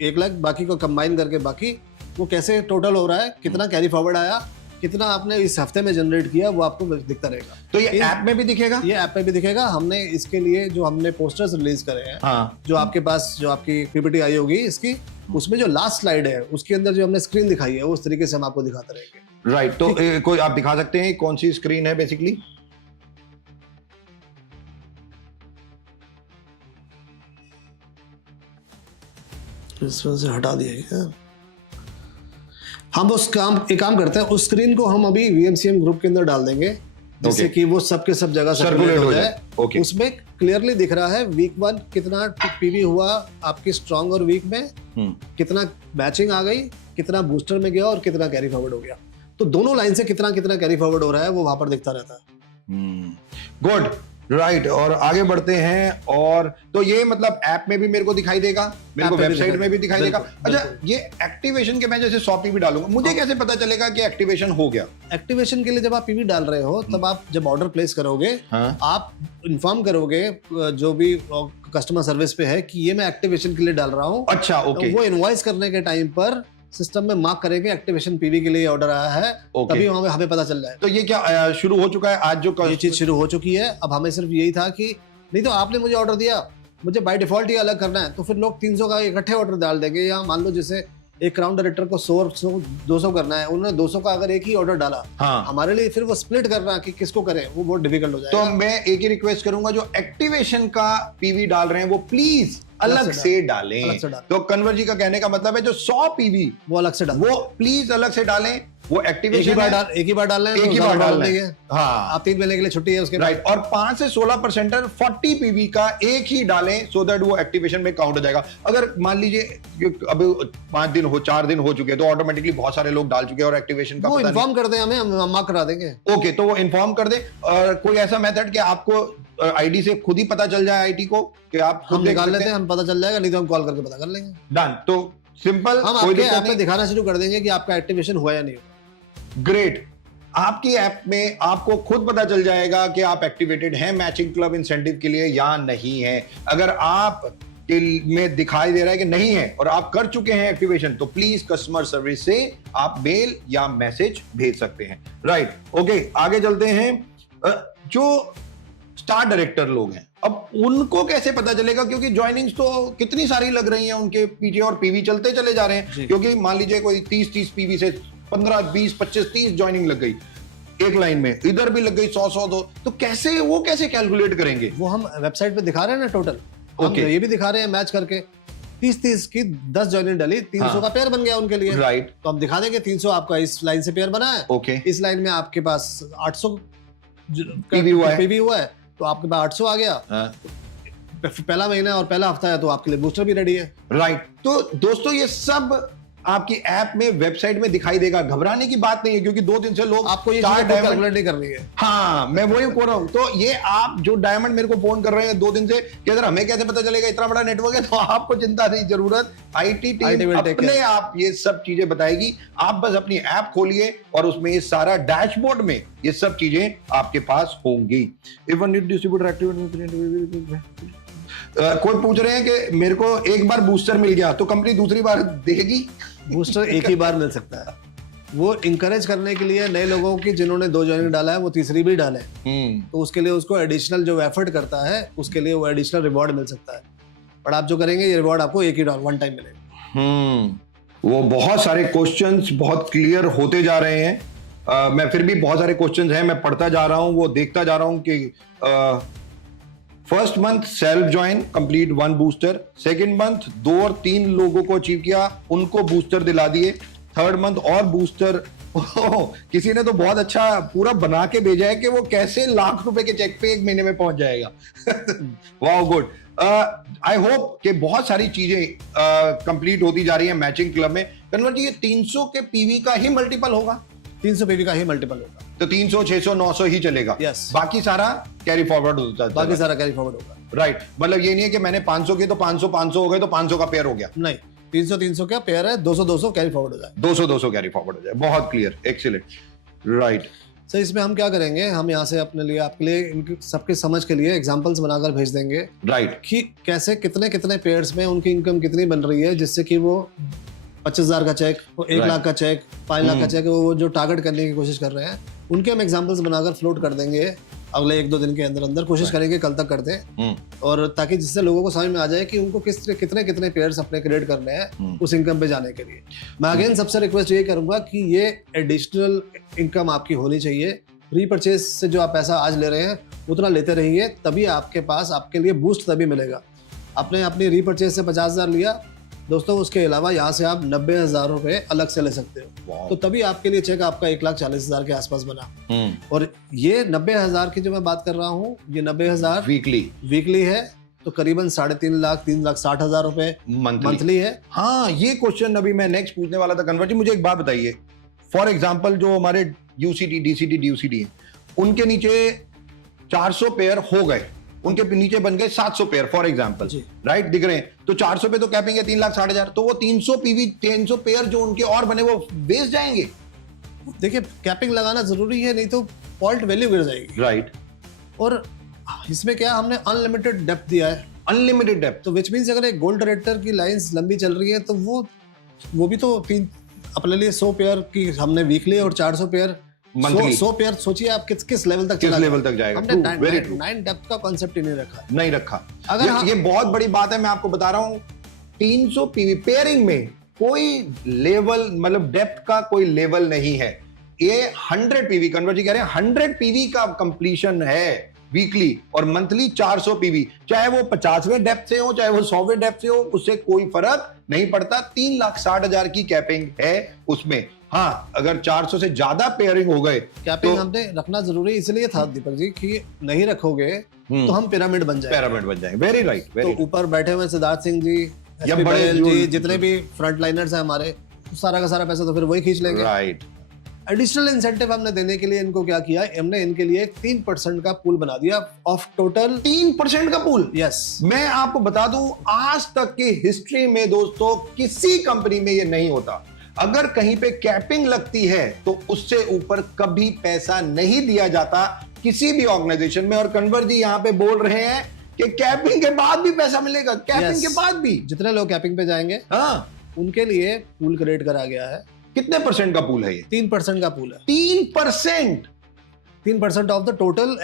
1 लाख, बाकी को कंबाइन करके बाकी वो कैसे टोटल हो रहा है, कितना कैरी फॉरवर्ड आया, कितना आपने इस हफ्ते में जनरेट किया, वो आपको दिखता रहेगा। तो ये ऐप में भी दिखेगा? ये ऐप में भी दिखेगा। हमने इसके लिए जो हमने पोस्टर्स रिलीज करे हैं, हाँ, जो आपके पास जो आपकी पीपीटी आई होगी इसकी, उसमें जो लास्ट स्लाइड है उसके अंदर जो हमने स्क्रीन दिखाई है उस तरीके से हम आपको दिखाते रहेंगे। राइट। तो कोई आप दिखा सकते हैं कौन सी स्क्रीन है बेसिकली? इसमें से हटा दिया गया। हम एक काम करते हैं, उस स्क्रीन को हम अभी वीएमसीएम ग्रुप के अंदर डाल देंगे, जिससे कि वो सबके सब जगह सर्कुलेट हो जाए। Okay. उसमें क्लियरली दिख रहा है वीक 1 कितना पीवी हुआ आपकी स्ट्रॉन्ग और वीक में, कितना मैचिंग आ गई, कितना बूस्टर में गया और कितना कैरी फॉरवर्ड हो गया। तो दोनों लाइन से कितना कितना कैरी फॉरवर्ड हो रहा है वो वहां पर दिखता रहता है। Good, right. और आगे बढ़ते हैं, और तो ये मतलब ऐप में भी मेरे को दिखाई देगा, मेरे को वेबसाइट में भी दिखाई देगा। अच्छा, ये एक्टिवेशन के मैं जैसे 100 पीवी डालूंगा, मुझे कैसे पता चलेगा कि एक्टिवेशन हो गया? एक्टिवेशन के लिए जब आप पीवी डाल रहे हो तब आप जब ऑर्डर प्लेस करोगे, आप इन्फॉर्म करोगे जो भी कस्टमर सर्विस पे है कि ये मैं एक्टिवेशन के लिए डाल रहा हूँ। अच्छा, ओके। वो इनवॉइस करने के टाइम पर सिस्टम में मार्क करेंगे एक्टिवेशन पीवी के लिए ऑर्डर आया है, तभी हमें पता चल जाए। तो ये क्या शुरू हो चुका है आज? जो ये चीज शुरू हो चुकी है। अब हमें सिर्फ यही था कि नहीं तो आपने मुझे ऑर्डर दिया, मुझे बाय डिफॉल्ट ही अलग करना है, तो फिर लोग 300 का इकट्ठे ऑर्डर डाल देंगे। या मान लो जैसे एक क्राउन डायरेक्टर को 100-200 करना है, उन्होंने 200 का अगर एक ही ऑर्डर डाला, हमारे लिए फिर वो स्प्लिट करना कि किसको करें वो बहुत डिफिकल्ट हो जाएगा। तो मैं एक ही रिक्वेस्ट करूंगा, जो एक्टिवेशन का पीवी डाल रहे हैं वो प्लीज अलग से डालें। तो कन्वर जी का कहने का मतलब है जो 100 पीवी वो अलग से डालें, वो प्लीज अलग से डालें। वो एक्टिवेशन एक ही बार डालना है, एक ही बार डालना है। हाँ, आप 3 महीने के लिए छुट्टी है उसके बाद। राइट। और 5 से 16% 40 पीवी का एक ही डालें, सो दैट वो एक्टिवेशन में काउंट हो जाएगा। अगर मान लीजिए अब 5 दिन हो 4 दिन हो चुके हैं, तो ऑटोमेटिकली बहुत सारे लोग डाल चुके हैं और एक्टिवेशन का वो इन्फॉर्म कर दें हमें, हम मार्क करा देंगे। ओके, तो वो इन्फॉर्म कर दे। और कोई ऐसा मेथड कि आपको आईडी से खुद ही पता चल जाए आईटी को कि आप खुद निकाल लेते हैं, हम पता चल जाएगा, नहीं तो हम कॉल करके पता कर लेंगे। डन। तो सिंपल, हम आपके ऐप में दिखाना शुरू कर देंगे कि आपका एक्टिवेशन हुआ या नहीं हुआ। ग्रेट। आपकी ऐप में आपको खुद पता चल जाएगा कि आप एक्टिवेटेड हैं मैचिंग क्लब इंसेंटिव के लिए या नहीं है। अगर आप में दिखाई दे रहा है कि नहीं है और आप कर चुके हैं एक्टिवेशन, तो प्लीज कस्टमर सर्विस से आप मेल या मैसेज भेज सकते हैं। राइट, ओके, आगे चलते हैं। जो स्टार डायरेक्टर लोग हैं, अब उनको कैसे पता चलेगा? क्योंकि ज्वाइनिंग्स तो कितनी सारी लग रही हैं उनके पीछे, और पीवी चलते चले जा रहे हैं। क्योंकि मान लीजिए कोई 30 पीवी से 15, 20, 25, 30 ज्वाइनिंग लग गई एक लाइन में, इधर भी लग गई 100 दो, तो कैसे वो कैसे कैलकुलेट करेंगे? वो हम वेबसाइट पे दिखा रहे हैं ना टोटल। ओके, ये भी दिखा रहे हैं मैच करके। 30 की 10 ज्वाइनिंग डाली, 300 का पेयर बन गया उनके लिए। राइट। तो हम दिखा देंगे 300 आपका इस लाइन से पेयर बना है। ओके। इस लाइन में आपके पास 800 पीवी हुआ है, तो आपके पास 800 आ गया। पहला महीना और पहला हफ्ता है, तो आपके लिए बूस्टर भी रेडी है। राइट। तो दोस्तों, ये सब आपकी ऐप में, वेबसाइट में दिखाई देगा। घबराने की बात नहीं है, क्योंकि 2 दिन से लोग आपको ये कैलकुलेट नहीं कर रही है। हाँ, मैं वही बोल रहा हूं। तो ये आप जो डायमंड मेरे को फोन कर रहे हैं 2 दिन से कि अगर हमें कैसे पता चलेगा, इतना बड़ा नेटवर्क है, तो आपको चिंता नहीं जरूरत। आईटी टीम अपने आप ये सब चीजें बताएगी। आप बस अपनी ऐप खोलिए और उसमें ये सारा डैशबोर्ड में ये सब चीजें आपके पास होंगी। Even distributor active. कोई पूछ रहे हैं कि मेरे को एक बार बूस्टर मिल गया तो कंपनी दूसरी बार देगी? बूस्टर एक ही बार मिल सकता है। वो इंकरेज करने के लिए नए लोगों की, जिन्होंने 2 ज्वाइनिंग डाला है वो तीसरी भी डाले, तो उसके लिए उसको एडिशनल जो एफर्ट करता है उसके लिए वो एडिशनल रिवॉर्ड मिल सकता है। पर आप जो करेंगे ये रिवॉर्ड आपको एक ही वन टाइम मिलेगा। वो बहुत सारे क्वेश्चंस बहुत क्लियर होते जा रहे हैं। मैं फिर भी बहुत सारे क्वेश्चंस हैं, मैं पढ़ता जा रहा हूं, वो देखता जा रहा हूं कि first month self join complete 1 booster, second month 2 और 3 लोगों को अचीव किया, उनको बूस्टर दिला दिए, थर्ड मंथ और बूस्टर। किसी ने तो बहुत अच्छा पूरा बना के भेजा है कि वो कैसे लाख रुपए के चेक पे 1 महीने में पहुंच जाएगा। Wow, good. आई होप कि बहुत सारी चीजें कंप्लीट होती जा रही है मैचिंग क्लब में। कन्वर जी, ये 300 के पीवी का ही मल्टीपल होगा? 300 पीवी का ही मल्टीपल होगा, तो 300, 600, 900 ही चलेगा। यस। बाकी सारा कैरी फॉरवर्ड होता है। बाकी सारा कैरी फॉरवर्ड होगा। राइट। मतलब ये नहीं है कि मैंने 500 किए तो 500 हो गए तो 500 का पेयर हो गया। नहीं, 300 क्या पेयर है, 200 कैरी फॉरवर्ड हो जाए। 200 कैरी फॉरवर्ड हो जाए। बहुत क्लियर, एक्सीलेंट। राइट। सर, इसमें हम क्या करेंगे, हम यहाँ से अपने लिए, आपके लिए, इनके सबके समझ के लिए एग्जांपल्स बनाकर भेज देंगे। राइट। कि कैसे कितने पेयर्स में उनकी इनकम कितनी बन रही है, जिससे कि वो 25,000 का चेक, 1 लाख का चेक, 5 लाख का चेक, वो जो टारगेट करने की कोशिश कर रहे हैं, उनके हम एग्जांपल्स बनाकर फ्लोट कर देंगे अगले 1-2 दिन के अंदर कोशिश करेंगे कल तक कर दें। और ताकि जिससे लोगों को समझ में आ जाए कि उनको कितने पेयर्स अपने क्रिएट करने हैं उस इनकम पे जाने के लिए। मैं अगेन सबसे रिक्वेस्ट ये करूंगा कि ये एडिशनल इनकम आपकी होनी चाहिए। रीपरचेज से जो आप पैसा आज ले रहे हैं उतना लेते रहिए, तभी आपके पास, आपके लिए बूस्ट तभी मिलेगा। आपने अपनी रीपरचेज से 50,000 लिया दोस्तों, उसके अलावा यहाँ से आप 90,000 रुपए अलग से ले सकते हो, तो तभी आपके लिए चेक आपका 1,40,000 के आसपास बना। और ये 90,000 की जो मैं बात कर रहा हूँ, ये 90,000 वीकली है, तो करीबन 3.5 लाख, 3,60,000 रुपए मंथली है। हाँ, ये क्वेश्चन अभी मैं नेक्स्ट पूछने वाला था कन्वर्ट जी। मुझे एक बात बताइए, फॉर एग्जाम्पल जो हमारे यूसीडी डीसीडी ड्यूसीडी है, उनके नीचे 400 पेयर हो गए, उनके नीचे बन गए 700 पेयर फॉर एग्जाम्पल, राइट, दिख रहे हैं, तो 400 पे तो कैपिंग है 3,60,000, तो वो 300 पीवी 300 पेयर जो उनके और बने वो वेस्ट जाएंगे। देखिए कैपिंग लगाना जरूरी है, नहीं तो फॉल्ट वैल्यू गिर जाएगी, राइट। और इसमें क्या हमने अनलिमिटेड डेप्थ दिया है, अनलिमिटेड डेप्थ, तो विच मींस अगर एक गोल्ड रेक्टर की लाइंस लंबी चल रही है तो वो भी तो अपने लिए 100 पेयर की हमने वीकली और 400 पेयर Monthly। 100 पेयर, सोचिए आप किस लेवल तक किस लेवल तक जाएगा। हमने Very true। 9 डेप्थ का कॉन्सेप्ट ही नहीं रखा। नहीं रखा। अगर ये बहुत बड़ी बात है, मैं आपको बता रहा हूं। 300 पीवी पेयरिंग में कोई लेवल, मतलब डेप्थ का कोई लेवल नहीं है। ये 100 पीवी, कन्वर जी कह रहे हैं 100 पीवी का कंप्लीशन है वीकली, और मंथली 400 पीवी, चाहे वो 50वें डेप्थ से हो चाहे वो 100वें डेप्थ से हो, उससे कोई फर्क नहीं पड़ता। 3,60,000 की कैपिंग है उसमें। हाँ, अगर 400 से ज्यादा पेयरिंग हो गए, कैपिंग हमने रखना जरूरी इसलिए था दीपक जी कि नहीं रखोगे तो हम पिरामिड बन जाएंगे। पिरामिड बन जाएंगे, वेरी राइट। तो ऊपर बैठे हुए सिद्धार्थ सिंह जी, या SP बड़े पटेल जी, जितने भी फ्रंट लाइनर्स हैं हमारे, सारा का सारा पैसा तो फिर वही खींच लेंगे। राइट। एडिशनल इंसेंटिव हमने देने के लिए इनको क्या किया, हमने इनके लिए 3% का पूल बना दिया ऑफ टोटल। 3% का पूल? यस। मैं आपको बता दूं, आज तक की हिस्ट्री में दोस्तों किसी कंपनी में ये नहीं होता। अगर कहीं पे कैपिंग लगती है तो उससे ऊपर कभी पैसा नहीं दिया जाता किसी भी ऑर्गेनाइजेशन में। और कन्वर जी यहाँ पे बोल रहे हैं कि कैपिंग के बाद भी पैसा मिलेगा, कैपिंग के बाद भी। जितने लोग कैपिंग पे जाएंगे, हाँ, उनके लिए पूल क्रिएट करा गया है। कितने परसेंट का पूल है ये? 3% का पूल है। 3%? 3% of the total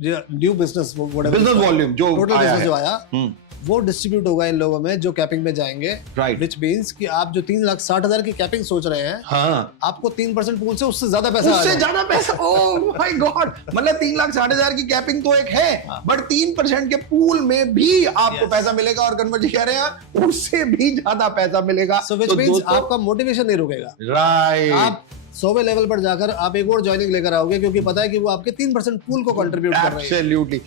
new business volume जो टोटल आया बिजनेस है। जो आया वो डिस्ट्रीब्यूट होगा इन लोगों में जो कैपिंग में जाएंगे। राइट। विच मींस कि आप जो 3,60,000 की कैपिंग सोच रहे हैं, हाँ, आपको 3% पूल से उससे ज्यादा पैसा, उससे ज्यादा पैसा। ओह माय गॉड, मतलब 3,60,000 की कैपिंग तो एक है, बट 3% के पूल में भी आपको पैसा मिलेगा। और कन्वर जी कह रहे हैं उससे भी ज्यादा पैसा मिलेगा। सो विच मींस आपका मोटिवेशन नहीं रुकेगा। राइट। आप 100वें लेवल पर जाकर आप एक और ज्वाइनिंग लेकर आओगे, क्योंकि पता है कि वो आपके 3% पूल को कंट्रीब्यूट कर रहे हैं। एब्सोल्युटली,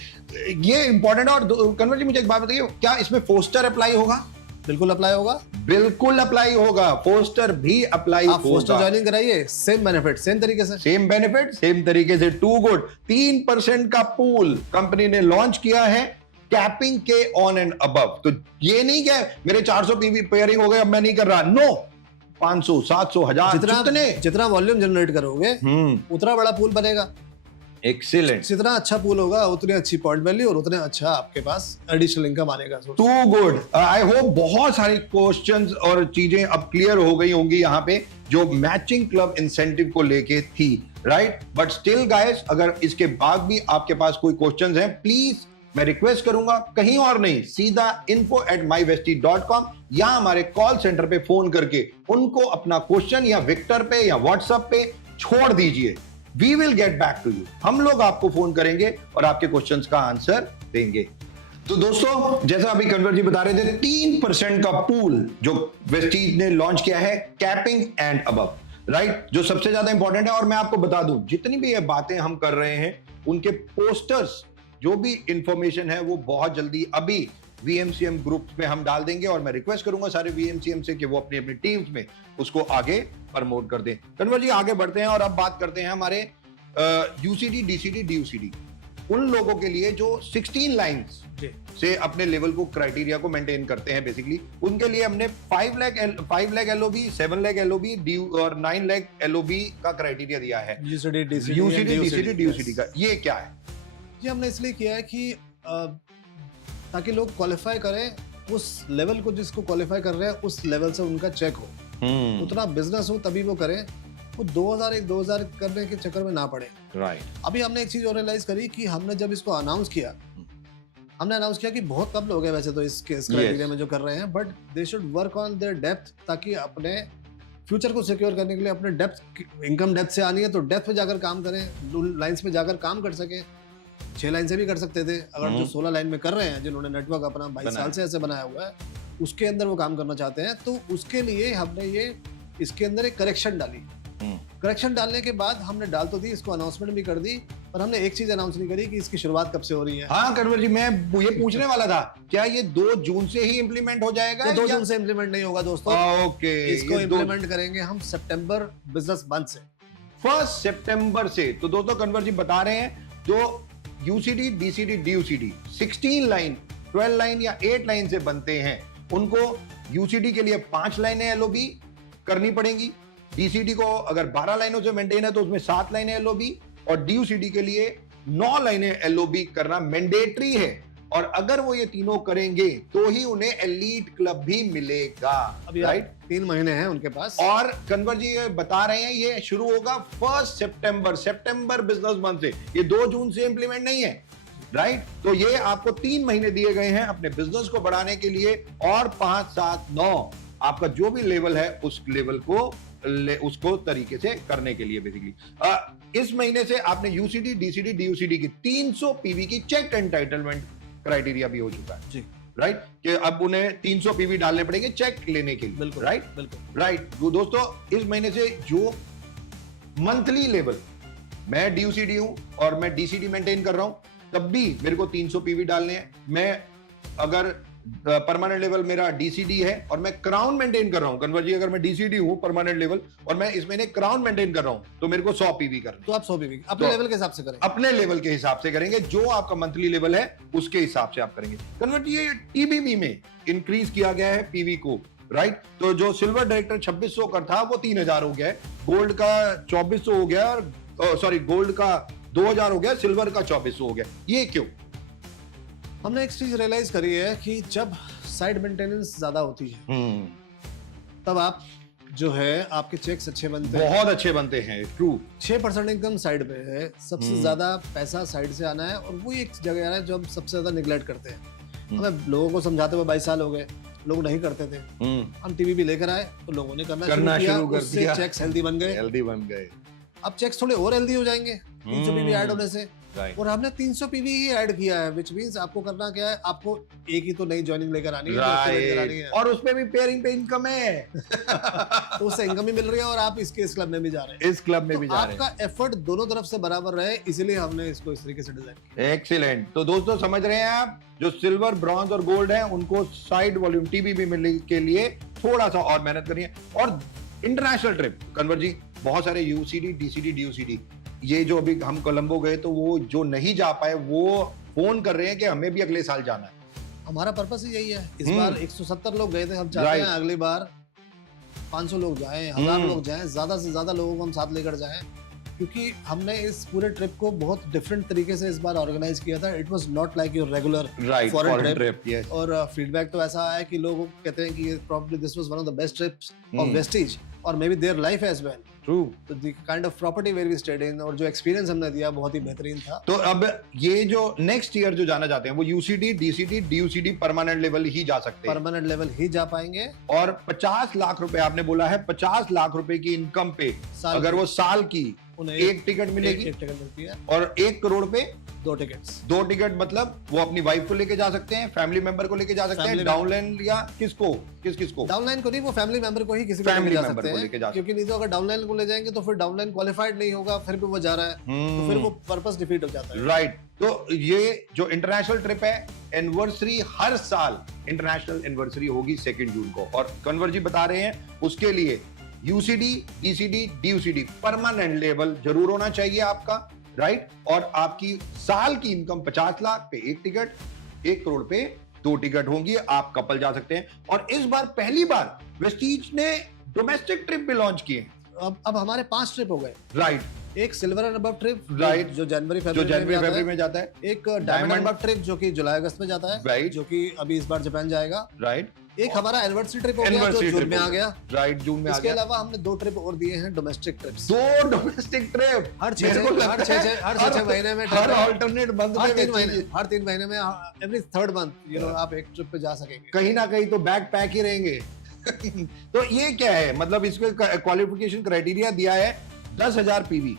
ये इंपॉर्टेंट है। और कन्वर जी मुझे एक बात बताइए, क्या इसमें फोस्टर अप्लाई होगा? बिल्कुल अप्लाई होगा, बिल्कुल अप्लाई होगा, फोस्टर भी अप्लाई आप फोस्टर ज्वाइनिंग कराइए, सेम बेनिफिट, सेम तरीके से, सेम बेनिफिट सेम तरीके से। To good. 3% का पूल कंपनी ने लॉन्च किया है कैपिंग के ऑन एंड अबव। तो ये नहीं क्या मेरे 400 पीवी पेयरिंग हो गए अब मैं नहीं कर रहा, नो। 500, 700, 1000 जितना वॉल्यूम जनरेट करोगे उतना बड़ा पूल बनेगा। एक्सीलेंट। जितना अच्छा पूल होगा उतनी अच्छी पॉइंट वैल्यू और उतने अच्छा आपके पास एडिशनल इनकम आनेगा। Too good. आई होप बहुत सारी क्वेश्चंस और चीजें अब क्लियर हो गई होंगी यहाँ पे जो मैचिंग क्लब इंसेंटिव को लेके थी, राइट। बट स्टिल गाइस, अगर इसके बाद भी आपके पास कोई क्वेश्चंस हैं, प्लीज मैं रिक्वेस्ट करूंगा कहीं और नहीं, सीधा info@myvesty.com या हमारे कॉल सेंटर पे फोन करके उनको अपना क्वेश्चन या विक्टर पे या व्हाट्सएप पे छोड़ दीजिए। We will get back to you. हम लोग आपको फोन करेंगे और आपके क्वेश्चंस का आंसर देंगे। तो दोस्तों, जैसा अभी कन्वर जी बता रहे थे, 3% का पूल जो वेस्टीज ने लॉन्च किया है कैपिंग एंड अबव, राइट, जो सबसे ज्यादा इंपॉर्टेंट है। और मैं आपको बता दूं, जितनी भी ये बातें हम कर रहे हैं उनके पोस्टर्स, जो भी इंफॉर्मेशन है, वो बहुत जल्दी अभी VMCM ग्रुप में हम डाल देंगे। और मैं रिक्वेस्ट करूंगा सारे VMCM से कि वो अपनी अपनी टीम्स में उसको आगे प्रमोट कर दें। कन्वर जी, आगे बढ़ते हैं और अब बात करते हैं हमारे UCD DCD DUCD उन लोगों के लिए जो 16 लाइंस से अपने लेवल को, क्राइटेरिया को मेंटेन करते हैं। बेसिकली उनके लिए हमने 5 लाख LOB, 7 लाख LOB और 9 लाख LOB का क्राइटेरिया दिया है। UCD DCD DUCD का ये क्या है? ये हमने इसलिए किया है कि ताकि लोग क्वालिफाई करें उस लेवल को, जिसको क्वालिफाई कर रहे हैं उस लेवल से उनका चेक हो, उतना बिजनेस हो, तभी वो करें। वो 2000 करने के चक्कर में ना पड़े। राइट। अभी हमने एक चीज और रियलाइज करी कि हमने जब इसको अनाउंस किया, हमने अनाउंस किया कि बहुत कम लोग हैं वैसे तो इस क्राइटेरिया में जो कर रहे हैं, but they should work on their depth, ताकि अपने फ्यूचर को सिक्योर करने के लिए अपने डेप्थ, इनकम डेप्थ से आनी है तो डेप्थ पे जाकर काम करें, लाइंस पे जाकर काम कर सके। 6 लाइन से भी कर सकते थे, अगर जो 16 लाइन में कर रहे हैं, जिन्होंने नेटवर्क अपना 22 साल से ऐसे बनाया हुआ है, उसके अंदर वो काम करना चाहते हैं, तो उसके लिए हमने ये इसके अंदर एक करेक्शन डाली। करेक्शन डालने के बाद हमने डाल तो दी, इसको अनाउंसमेंट भी कर दी, पर हमने एक चीज अनाउंस नहीं करी कि इसकी शुरुआत कब से हो रही है। हाँ कन्वर जी, मैं ये पूछने वाला था, क्या ये 2 जून से ही इंप्लीमेंट हो जाएगा? तो 2 जून से इंप्लीमेंट नहीं होगा दोस्तों। ओके, इसको इंप्लीमेंट करेंगे हम सितंबर बिजनेस मंथ से, 1 सितंबर से। तो दोस्तों कन्वर जी बता रहे हैं, जो यूसीडी, डीसीडी, डीयूसीडी 16 लाइन, 12 लाइन या 8 लाइन से बनते हैं, उनको यूसीडी के लिए 5 लाइनें एलओबी करनी पड़ेंगी। डीसीडी को अगर 12 लाइनों से मेंटेन है तो उसमें 7 लाइनें एलओबी, और डीयूसीडी के लिए 9 लाइनें एलओबी करना मैंडेटरी है। और अगर वो ये तीनों करेंगे तो ही उन्हें एलीट क्लब भी मिलेगा। अभी राइट, 3 महीने हैं उनके पास। और कन्वर जी ये बता रहे हैं ये शुरू होगा 1 सितंबर बिजनेस मंथ से, ये 2 जून से इंप्लीमेंट नहीं है। राइट, तो ये आपको 3 महीने दिए गए हैं अपने बिजनेस को बढ़ाने के लिए, और 5, 7, 9 आपका जो भी लेवल है उस लेवल को उसको तरीके से करने के लिए। बेसिकली इस महीने से आपने यूसीडी, डीसीडी, डीयूसीडी की 300 पीवी की चेक एंटाइटलमेंट क्राइटेरिया भी हो चुका है जी, राइट, कि अब उन्हें 300 पीवी डालने पड़ेंगे चेक लेने के लिए। बिल्कुल राइट, बिल्कुल राइट। दोस्तों इस महीने से जो मंथली लेवल, मैं डीयूसीडी हूं और मैं डीसीडी मेंटेन कर रहा हूं, तब भी मेरे को 300 पीवी डालने हैं। मैं अगर परमानेंट लेवल मेरा डीसीडी है और मैं क्राउन मेंटेन कर रहा हूं, कन्वर जी अगर मैं डीसीडी हूं परमानेंट लेवल और मैं इस महीने क्राउन मेंटेन कर रहा हूं, तो मेरे को 100 पीवी करना। तो आप 100 पीवी अपने तो लेवल के हिसाब से करें, अपने लेवल के हिसाब से करेंगे, जो आपका मंथली लेवल है उसके हिसाब से आप करेंगे। कन्वर जी ये टीबीबी में इंक्रीज किया गया है पीवी को, राइट। तो जो सिल्वर डायरेक्टर 2600 का था वो 3000 हो गया है, गोल्ड का 2400 हो गया, और सॉरी गोल्ड का 2000 हो गया, सिल्वर का 2400 हो गया। ये क्यों? हमने एक चीज रियलाइज करी है कि जब साइड मेंटेनेंस ज्यादा होती है तब आप जो है आपके चेक्स अच्छे बनते हैं, बहुत अच्छे बनते हैं। ट्रू, 6% इनकम साइड पे है, सबसे ज्यादा पैसा साइड से आना है, और वो एक जगह आना है जो हम सबसे ज्यादा निगलेक्ट करते हैं। हमें लोगों को समझाते हुए 22 साल हो गए, लोग नहीं करते थे। हम टीवी भी लेकर आए तो लोगों ने करना शुरू कर दिया, चेक्स हेल्दी बन गए। अब चेक्स थोड़े और हेल्दी हो जाएंगे 300 पीवी ऐड होने से, और हमने 300 पीवी ही ऐड किया है, व्हिच मींस आपको करना क्या है, आपको एक ही तो नई ज्वाइनिंग लेकर आनी है, और उसमें भी पेयरिंग पे इनकम है तो उससे इनकम भी मिल रही है, और आप इस क्लब में भी जा रहे हैं, इस क्लब में भी जा रहे हैं। आपका एफर्ट दोनों तरफ से बराबर रहे, इसलिए हमने इसको इस तरीके से डिजाइन किया। एक्सीलेंट। तो दोस्तों समझ रहे हैं आप, जो सिल्वर, ब्रॉन्ज और गोल्ड है उनको साइड वॉल्यूम टीबीबी मिलने के लिए थोड़ा सा और मेहनत करनी है। और इंटरनेशनल ट्रिप, कन्वर जी बहुत सारे यूसीडी, डीसीडी, डीयूसीडी, ये जो अभी हम कोलंबो गए तो वो जो नहीं जा पाए वो फोन कर रहे हैं कि हमें भी अगले साल जाना है। हमारा पर्पस ही यही है। इस बार 170 लोग गए थे, हम चाहते हैं अगली बार 500 लोग जाएं, 1000 लोग जाएं, ज्यादा से ज्यादा लोगों को हम साथ लेकर जाएं, क्योंकि हमने इस पूरे ट्रिप को बहुत डिफरेंट तरीके से इस बार ऑर्गेनाइज किया था। It was not like your regular foreign trip. yes. और फीडबैक तो ऐसा आया कि लोग कहते हैं कि probably this was one of the best trips of Vestige, और maybe their life as well. True. तो the kind of property where we stayed in, और जो एक्सपीरियंस हमने दिया बहुत ही बेहतरीन था। तो अब ये जो नेक्स्ट ईयर जो जाना चाहते हैं वो यूसीडी, डीसीडी, डीयूसीडी परमानेंट लेवल ही जा सकते हैं, परमानेंट लेवल ही जा पाएंगे। और 50 लाख रुपए आपने बोला है, 50 लाख रुपए की इनकम पे अगर वो साल की उन्हें एक टिकट मिलेगी, एक टिकट मिलती है, और 1 करोड़ पे 2 टिकट्स। 2 टिकट, मतलब वो अपनी वाइफ को लेके जा सकते हैं, फैमिली मेंबर को लेके जा सकते हैं, डाउनलाइन या किसको डाउनलाइन को नहीं, वो फैमिली मेंबर को ही किसी को लेके जा सकते हैं, क्योंकि नहीं तो अगर डाउनलाइन को ले जाएंगे तो फिर डाउनलाइन क्वालिफाइड नहीं होगा, फिर भी वो जा रहा है तो फिर वो पर्पस डिफीट हो जाता है। राइट। तो ये जो इंटरनेशनल ट्रिप है, एनिवर्सरी हर साल इंटरनेशनल एनिवर्सरी होगी 2 जून को, और कन्वर जी बता रहे हैं उसके लिए यूसीडी, डीसीडी, डीयूसीडी परमानेंट लेवल जरूर होना चाहिए आपका, राइट। और आपकी साल की इनकम 50 लाख पे 1 टिकट, 1 करोड़ पे 2 टिकट होंगी, आप कपल जा सकते हैं। और इस बार पहली बार वेस्टीज ने डोमेस्टिक ट्रिप भी लॉन्च किए। अब हमारे 5 ट्रिप हो गए, राइट। एक silver and above trip, right, जो जनवरी फरवरी में जाता है, एक डायमंड एंड अबव ट्रिप जो कि जुलाई अगस्त में जाता है, राइट, जो कि अभी इस बार जापान जाएगा, राइट। एक हमारा एनिवर्सरी ट्रिप हो गया जो जून में आ गया, राइट, जून में आ गया। इसके अलावा हमने 2 ट्रिप और दिए हैं डोमेस्टिक ट्रिप्स, 2 डोमेस्टिक ट्रिप हर 6 महीने में, हर अल्टरनेट मंथ हर 3 महीने में, every 3rd month you know आप एक ट्रिप पे जा सकेंगे। कहीं ना कहीं तो बैक पैक ही रहेंगे तो ये क्या है, मतलब इसको क्वालिफिकेशन क्राइटेरिया दिया है 10,000 पीवी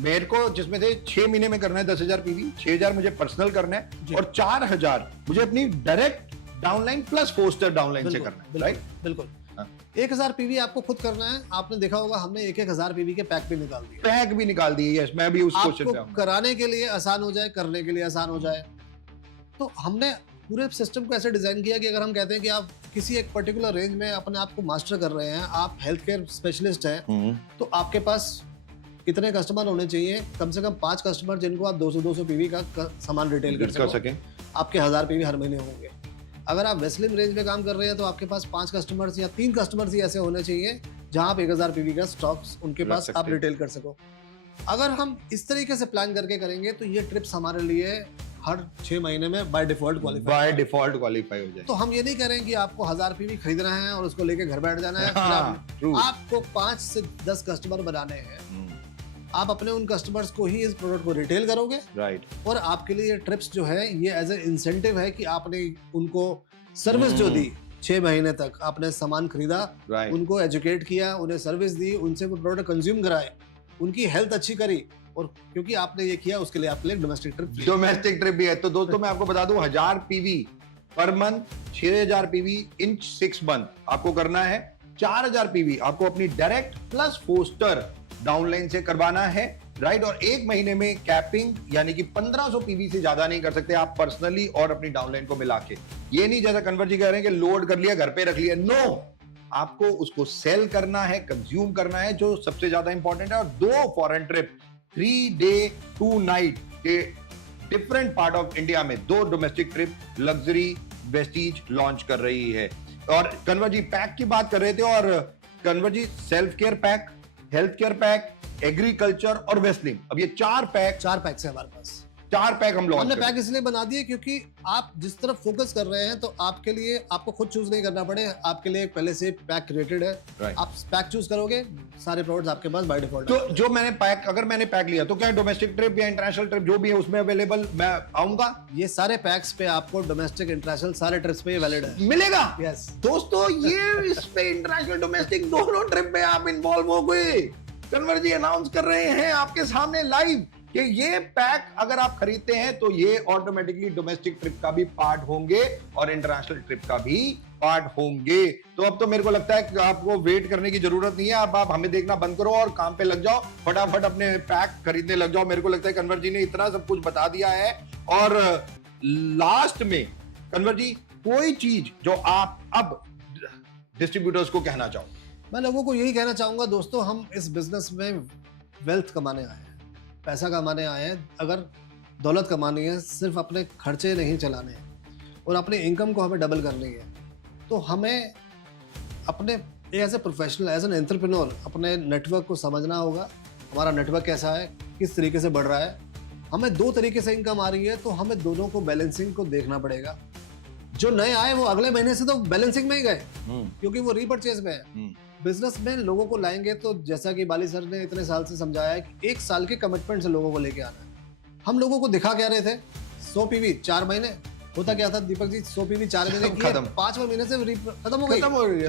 मेरे को, जिसमें से 6 महीने में करना है 10,000 पीवी, 6,000 मुझे पर्सनल करना है, और 4,000 मुझे अपनी direct downline plus foster downline से बिल्कुल, करना है, बिल्कुल, राइट? बिल्कुल। हाँ। 1000 पीवी आपको खुद करना है। आपने देखा होगा हमने 1000 पीवी के पैक भी निकाल दिए। पैक भी निकाल दिए, यस, मैं भी उस क्वेश्चन पे आपको आऊंगा। कराने के लिए आसान हो जाए, करने के लिए आसान हो जाए। तो हमने पूरे सिस्टम को ऐसे डिजाइन किया कि अगर हम कहते हैं कि आप किसी एक पर्टिकुलर रेंज में अपने आप को मास्टर कर रहे हैं, आप हेल्थ केयर स्पेशलिस्ट हैं, तो आपके पास कितने कस्टमर होने चाहिए? कम से कम 5 कस्टमर जिनको आप 200 पीवी का सामान रिटेल कर सकें। आपके 1000 पीवी हर महीने होंगे। अगर आप वेस्लिन रेंज में काम कर रहे हैं तो आपके पास 5 कस्टमर्स या 3 कस्टमर्स ही ऐसे होने चाहिए जहां आप 1000 पीवी का स्टॉक्स उनके पास आप रिटेल कर सको। अगर हम इस तरीके से प्लान करके करेंगे तो ये ट्रिप्स हमारे लिए हर 6 महीने में बाय डिफॉल्ट क्वालिफाई हो जाए। तो हम ये नहीं करें कि आपको 1000 पीवी खरीदना है और उसको लेके घर बैठ जाना है। हाँ, true. आपको 5 से 10 कस्टमर बनाने हैं। आप अपने उन कस्टमर्स को ही इस प्रोडक्ट को रिटेल करोगे, राइट। और आपके लिए ट्रिप्स जो है ये एज ए इंसेंटिव है कि आपने उनको सर्विस जो दी 6 महीने तक, आपने सामान खरीदा, Right. उनको एजुकेट किया, उन्हें सर्विस दी, उनसे वो प्रोडक्ट कंज्यूम कराए, उनकी हेल्थ अच्छी करी, और क्योंकि आपने ये किया उसके लिए आपके लिए डोमेस्टिक ट्रिप भी है। तो दोस्तों मैं आपको बता दूं, 1000 पीवी पर मंथ, 6000 पीवी इन 6 मंथ आपको करना है। 4000 पीवी आपको अपनी डायरेक्ट प्लस पोस्टर डाउनलाइन से करवाना है, राइट। और 1 महीने में कैपिंग यानी कि 1500 पीवी से ज्यादा नहीं कर सकते आप पर्सनली और अपनी डाउनलाइन को मिला के। ये नहीं जैसा कन्वर जी कह रहे हैं कि लोड कर लिया घर पे रख लिया, नो, आपको उसको सेल करना है, कंज्यूम करना है, जो सबसे ज्यादा इंपॉर्टेंट है। और 2 फॉरेन ट्रिप 3 डे 2 नाइट के डिफरेंट पार्ट ऑफ इंडिया में 2 domestic trip luxury Vestige launch कर रही है। और कन्वर जी पैक की बात कर रहे थे, और Kanwar ji self care pack, health care pack, agriculture और वेस्लिंग, अब ये 4 पैक्स है हमारे पास। 4 पैक हम लॉन्च हमने पैक इसलिए बना दिए क्योंकि आप जिस तरफ फोकस कर रहे हैं तो आपके लिए आपको खुद चूज नहीं करना पड़े, आपके लिए पहले से पैक क्रिएटेड है। Right. आप पैक चूज करोगे, सारे प्रोडक्ट्स आपके पास बाय डिफॉल्ट। तो जो मैंने पैक, अगर मैंने पैक लिया तो क्या डोमेस्टिक ट्रिप या इंटरनेशनल ट्रिप जो भी है उसमें अवेलेबल मैं आऊंगा? ये सारे पैक्स पे आपको डोमेस्टिक इंटरनेशनल सारे ट्रिप्स पे वैलिड है, मिलेगा। यस। दोस्तों ये इसमें इंटरनेशनल डोमेस्टिक दोनों ट्रिप में आप इन्वॉल्व हो गए। कन्वर जी अनाउंस कर रहे हैं आपके सामने लाइव कि ये पैक अगर आप खरीदते हैं तो ये ऑटोमेटिकली डोमेस्टिक ट्रिप का भी पार्ट होंगे और इंटरनेशनल ट्रिप का भी पार्ट होंगे। तो अब तो मेरे को लगता है कि आपको वेट करने की जरूरत नहीं है, अब आप हमें देखना बंद करो और काम पे लग जाओ, फटाफट अपने पैक खरीदने लग जाओ। मेरे को लगता है कन्वर जी ने इतना सब कुछ बता दिया है। और लास्ट में कन्वर जी कोई चीज जो आप अब डिस्ट्रीब्यूटर्स को कहना चाहो? मैं लोगों को यही कहना चाहूंगा, दोस्तों हम इस बिजनेस में वेल्थ कमाने आए हैं, पैसा कमाने आए हैं। अगर दौलत कमानी है, सिर्फ अपने खर्चे नहीं चलाने हैं और अपनी इनकम को हमें डबल करनी है, तो हमें अपने as a professional, as an entrepreneur अपने नेटवर्क को समझना होगा। हमारा नेटवर्क कैसा है, किस तरीके से बढ़ रहा है, हमें 2 तरीके से इनकम आ रही है, तो हमें दोनों को बैलेंसिंग को देखना पड़ेगा। जो नए आए वो अगले महीने से तो बैलेंसिंग में ही गए क्योंकि वो रीपरचेज में है। बिजनेस में लोगों को लाएंगे तो जैसा कि बाली सर ने इतने साल से समझाया है कि 1 साल के कमिटमेंट से लोगों को लेके आना है। हम लोगों को दिखा क्या रहे थे, 100 पीवी 4 महीने, होता क्या था दीपक जी, 100 पीवी 4 महीने की, 5वें महीने से खत्म हो गई,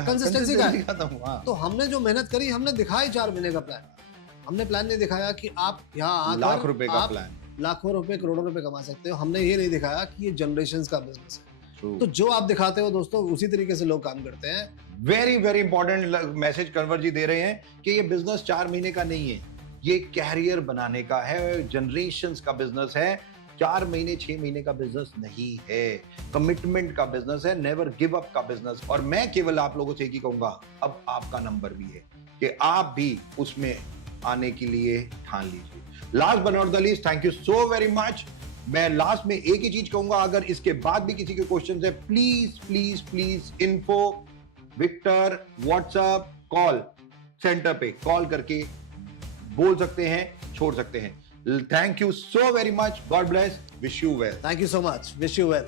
कंसिस्टेंसी का है। तो हमने जो मेहनत करी, हमने दिखाई 4 महीने का प्लान। हमने प्लान नहीं दिखाया कि आप यहाँ लाख रुपए का प्लान, लाखों रुपए करोड़ों रुपए कमा सकते हो। हमने ये नहीं दिखाया कि ये जनरेशंस का बिजनेस है। तो जो आप दिखाते हो दोस्तों, उसी तरीके से लोग काम करते हैं। Very very important message Kanwar ji दे रहे हैं कि ये बिजनेस 4 महीने का नहीं है, ये कैरियर बनाने का है, जनरेशंस का बिजनेस है। 4 महीने 6 महीने का बिजनेस नहीं है, कमिटमेंट का बिजनेस है, नेवर गिव अप का बिजनेस। और मैं केवल आप लोगों से एक ही कहूंगा, अब आपका नंबर भी है कि आप भी उसमें आने के लिए ठान लीजिए। Last but not the least, thank you so very much. मैं लास्ट में एक ही चीज कहूंगा, अगर इसके बाद भी किसी के क्वेश्चन है, प्लीज प्लीज प्लीज इन्फो विक्टर व्हाट्सएप कॉल सेंटर पे कॉल करके बोल सकते हैं, छोड़ सकते हैं। Thank you so very much, God bless, wish you well. Thank you so much, wish you well.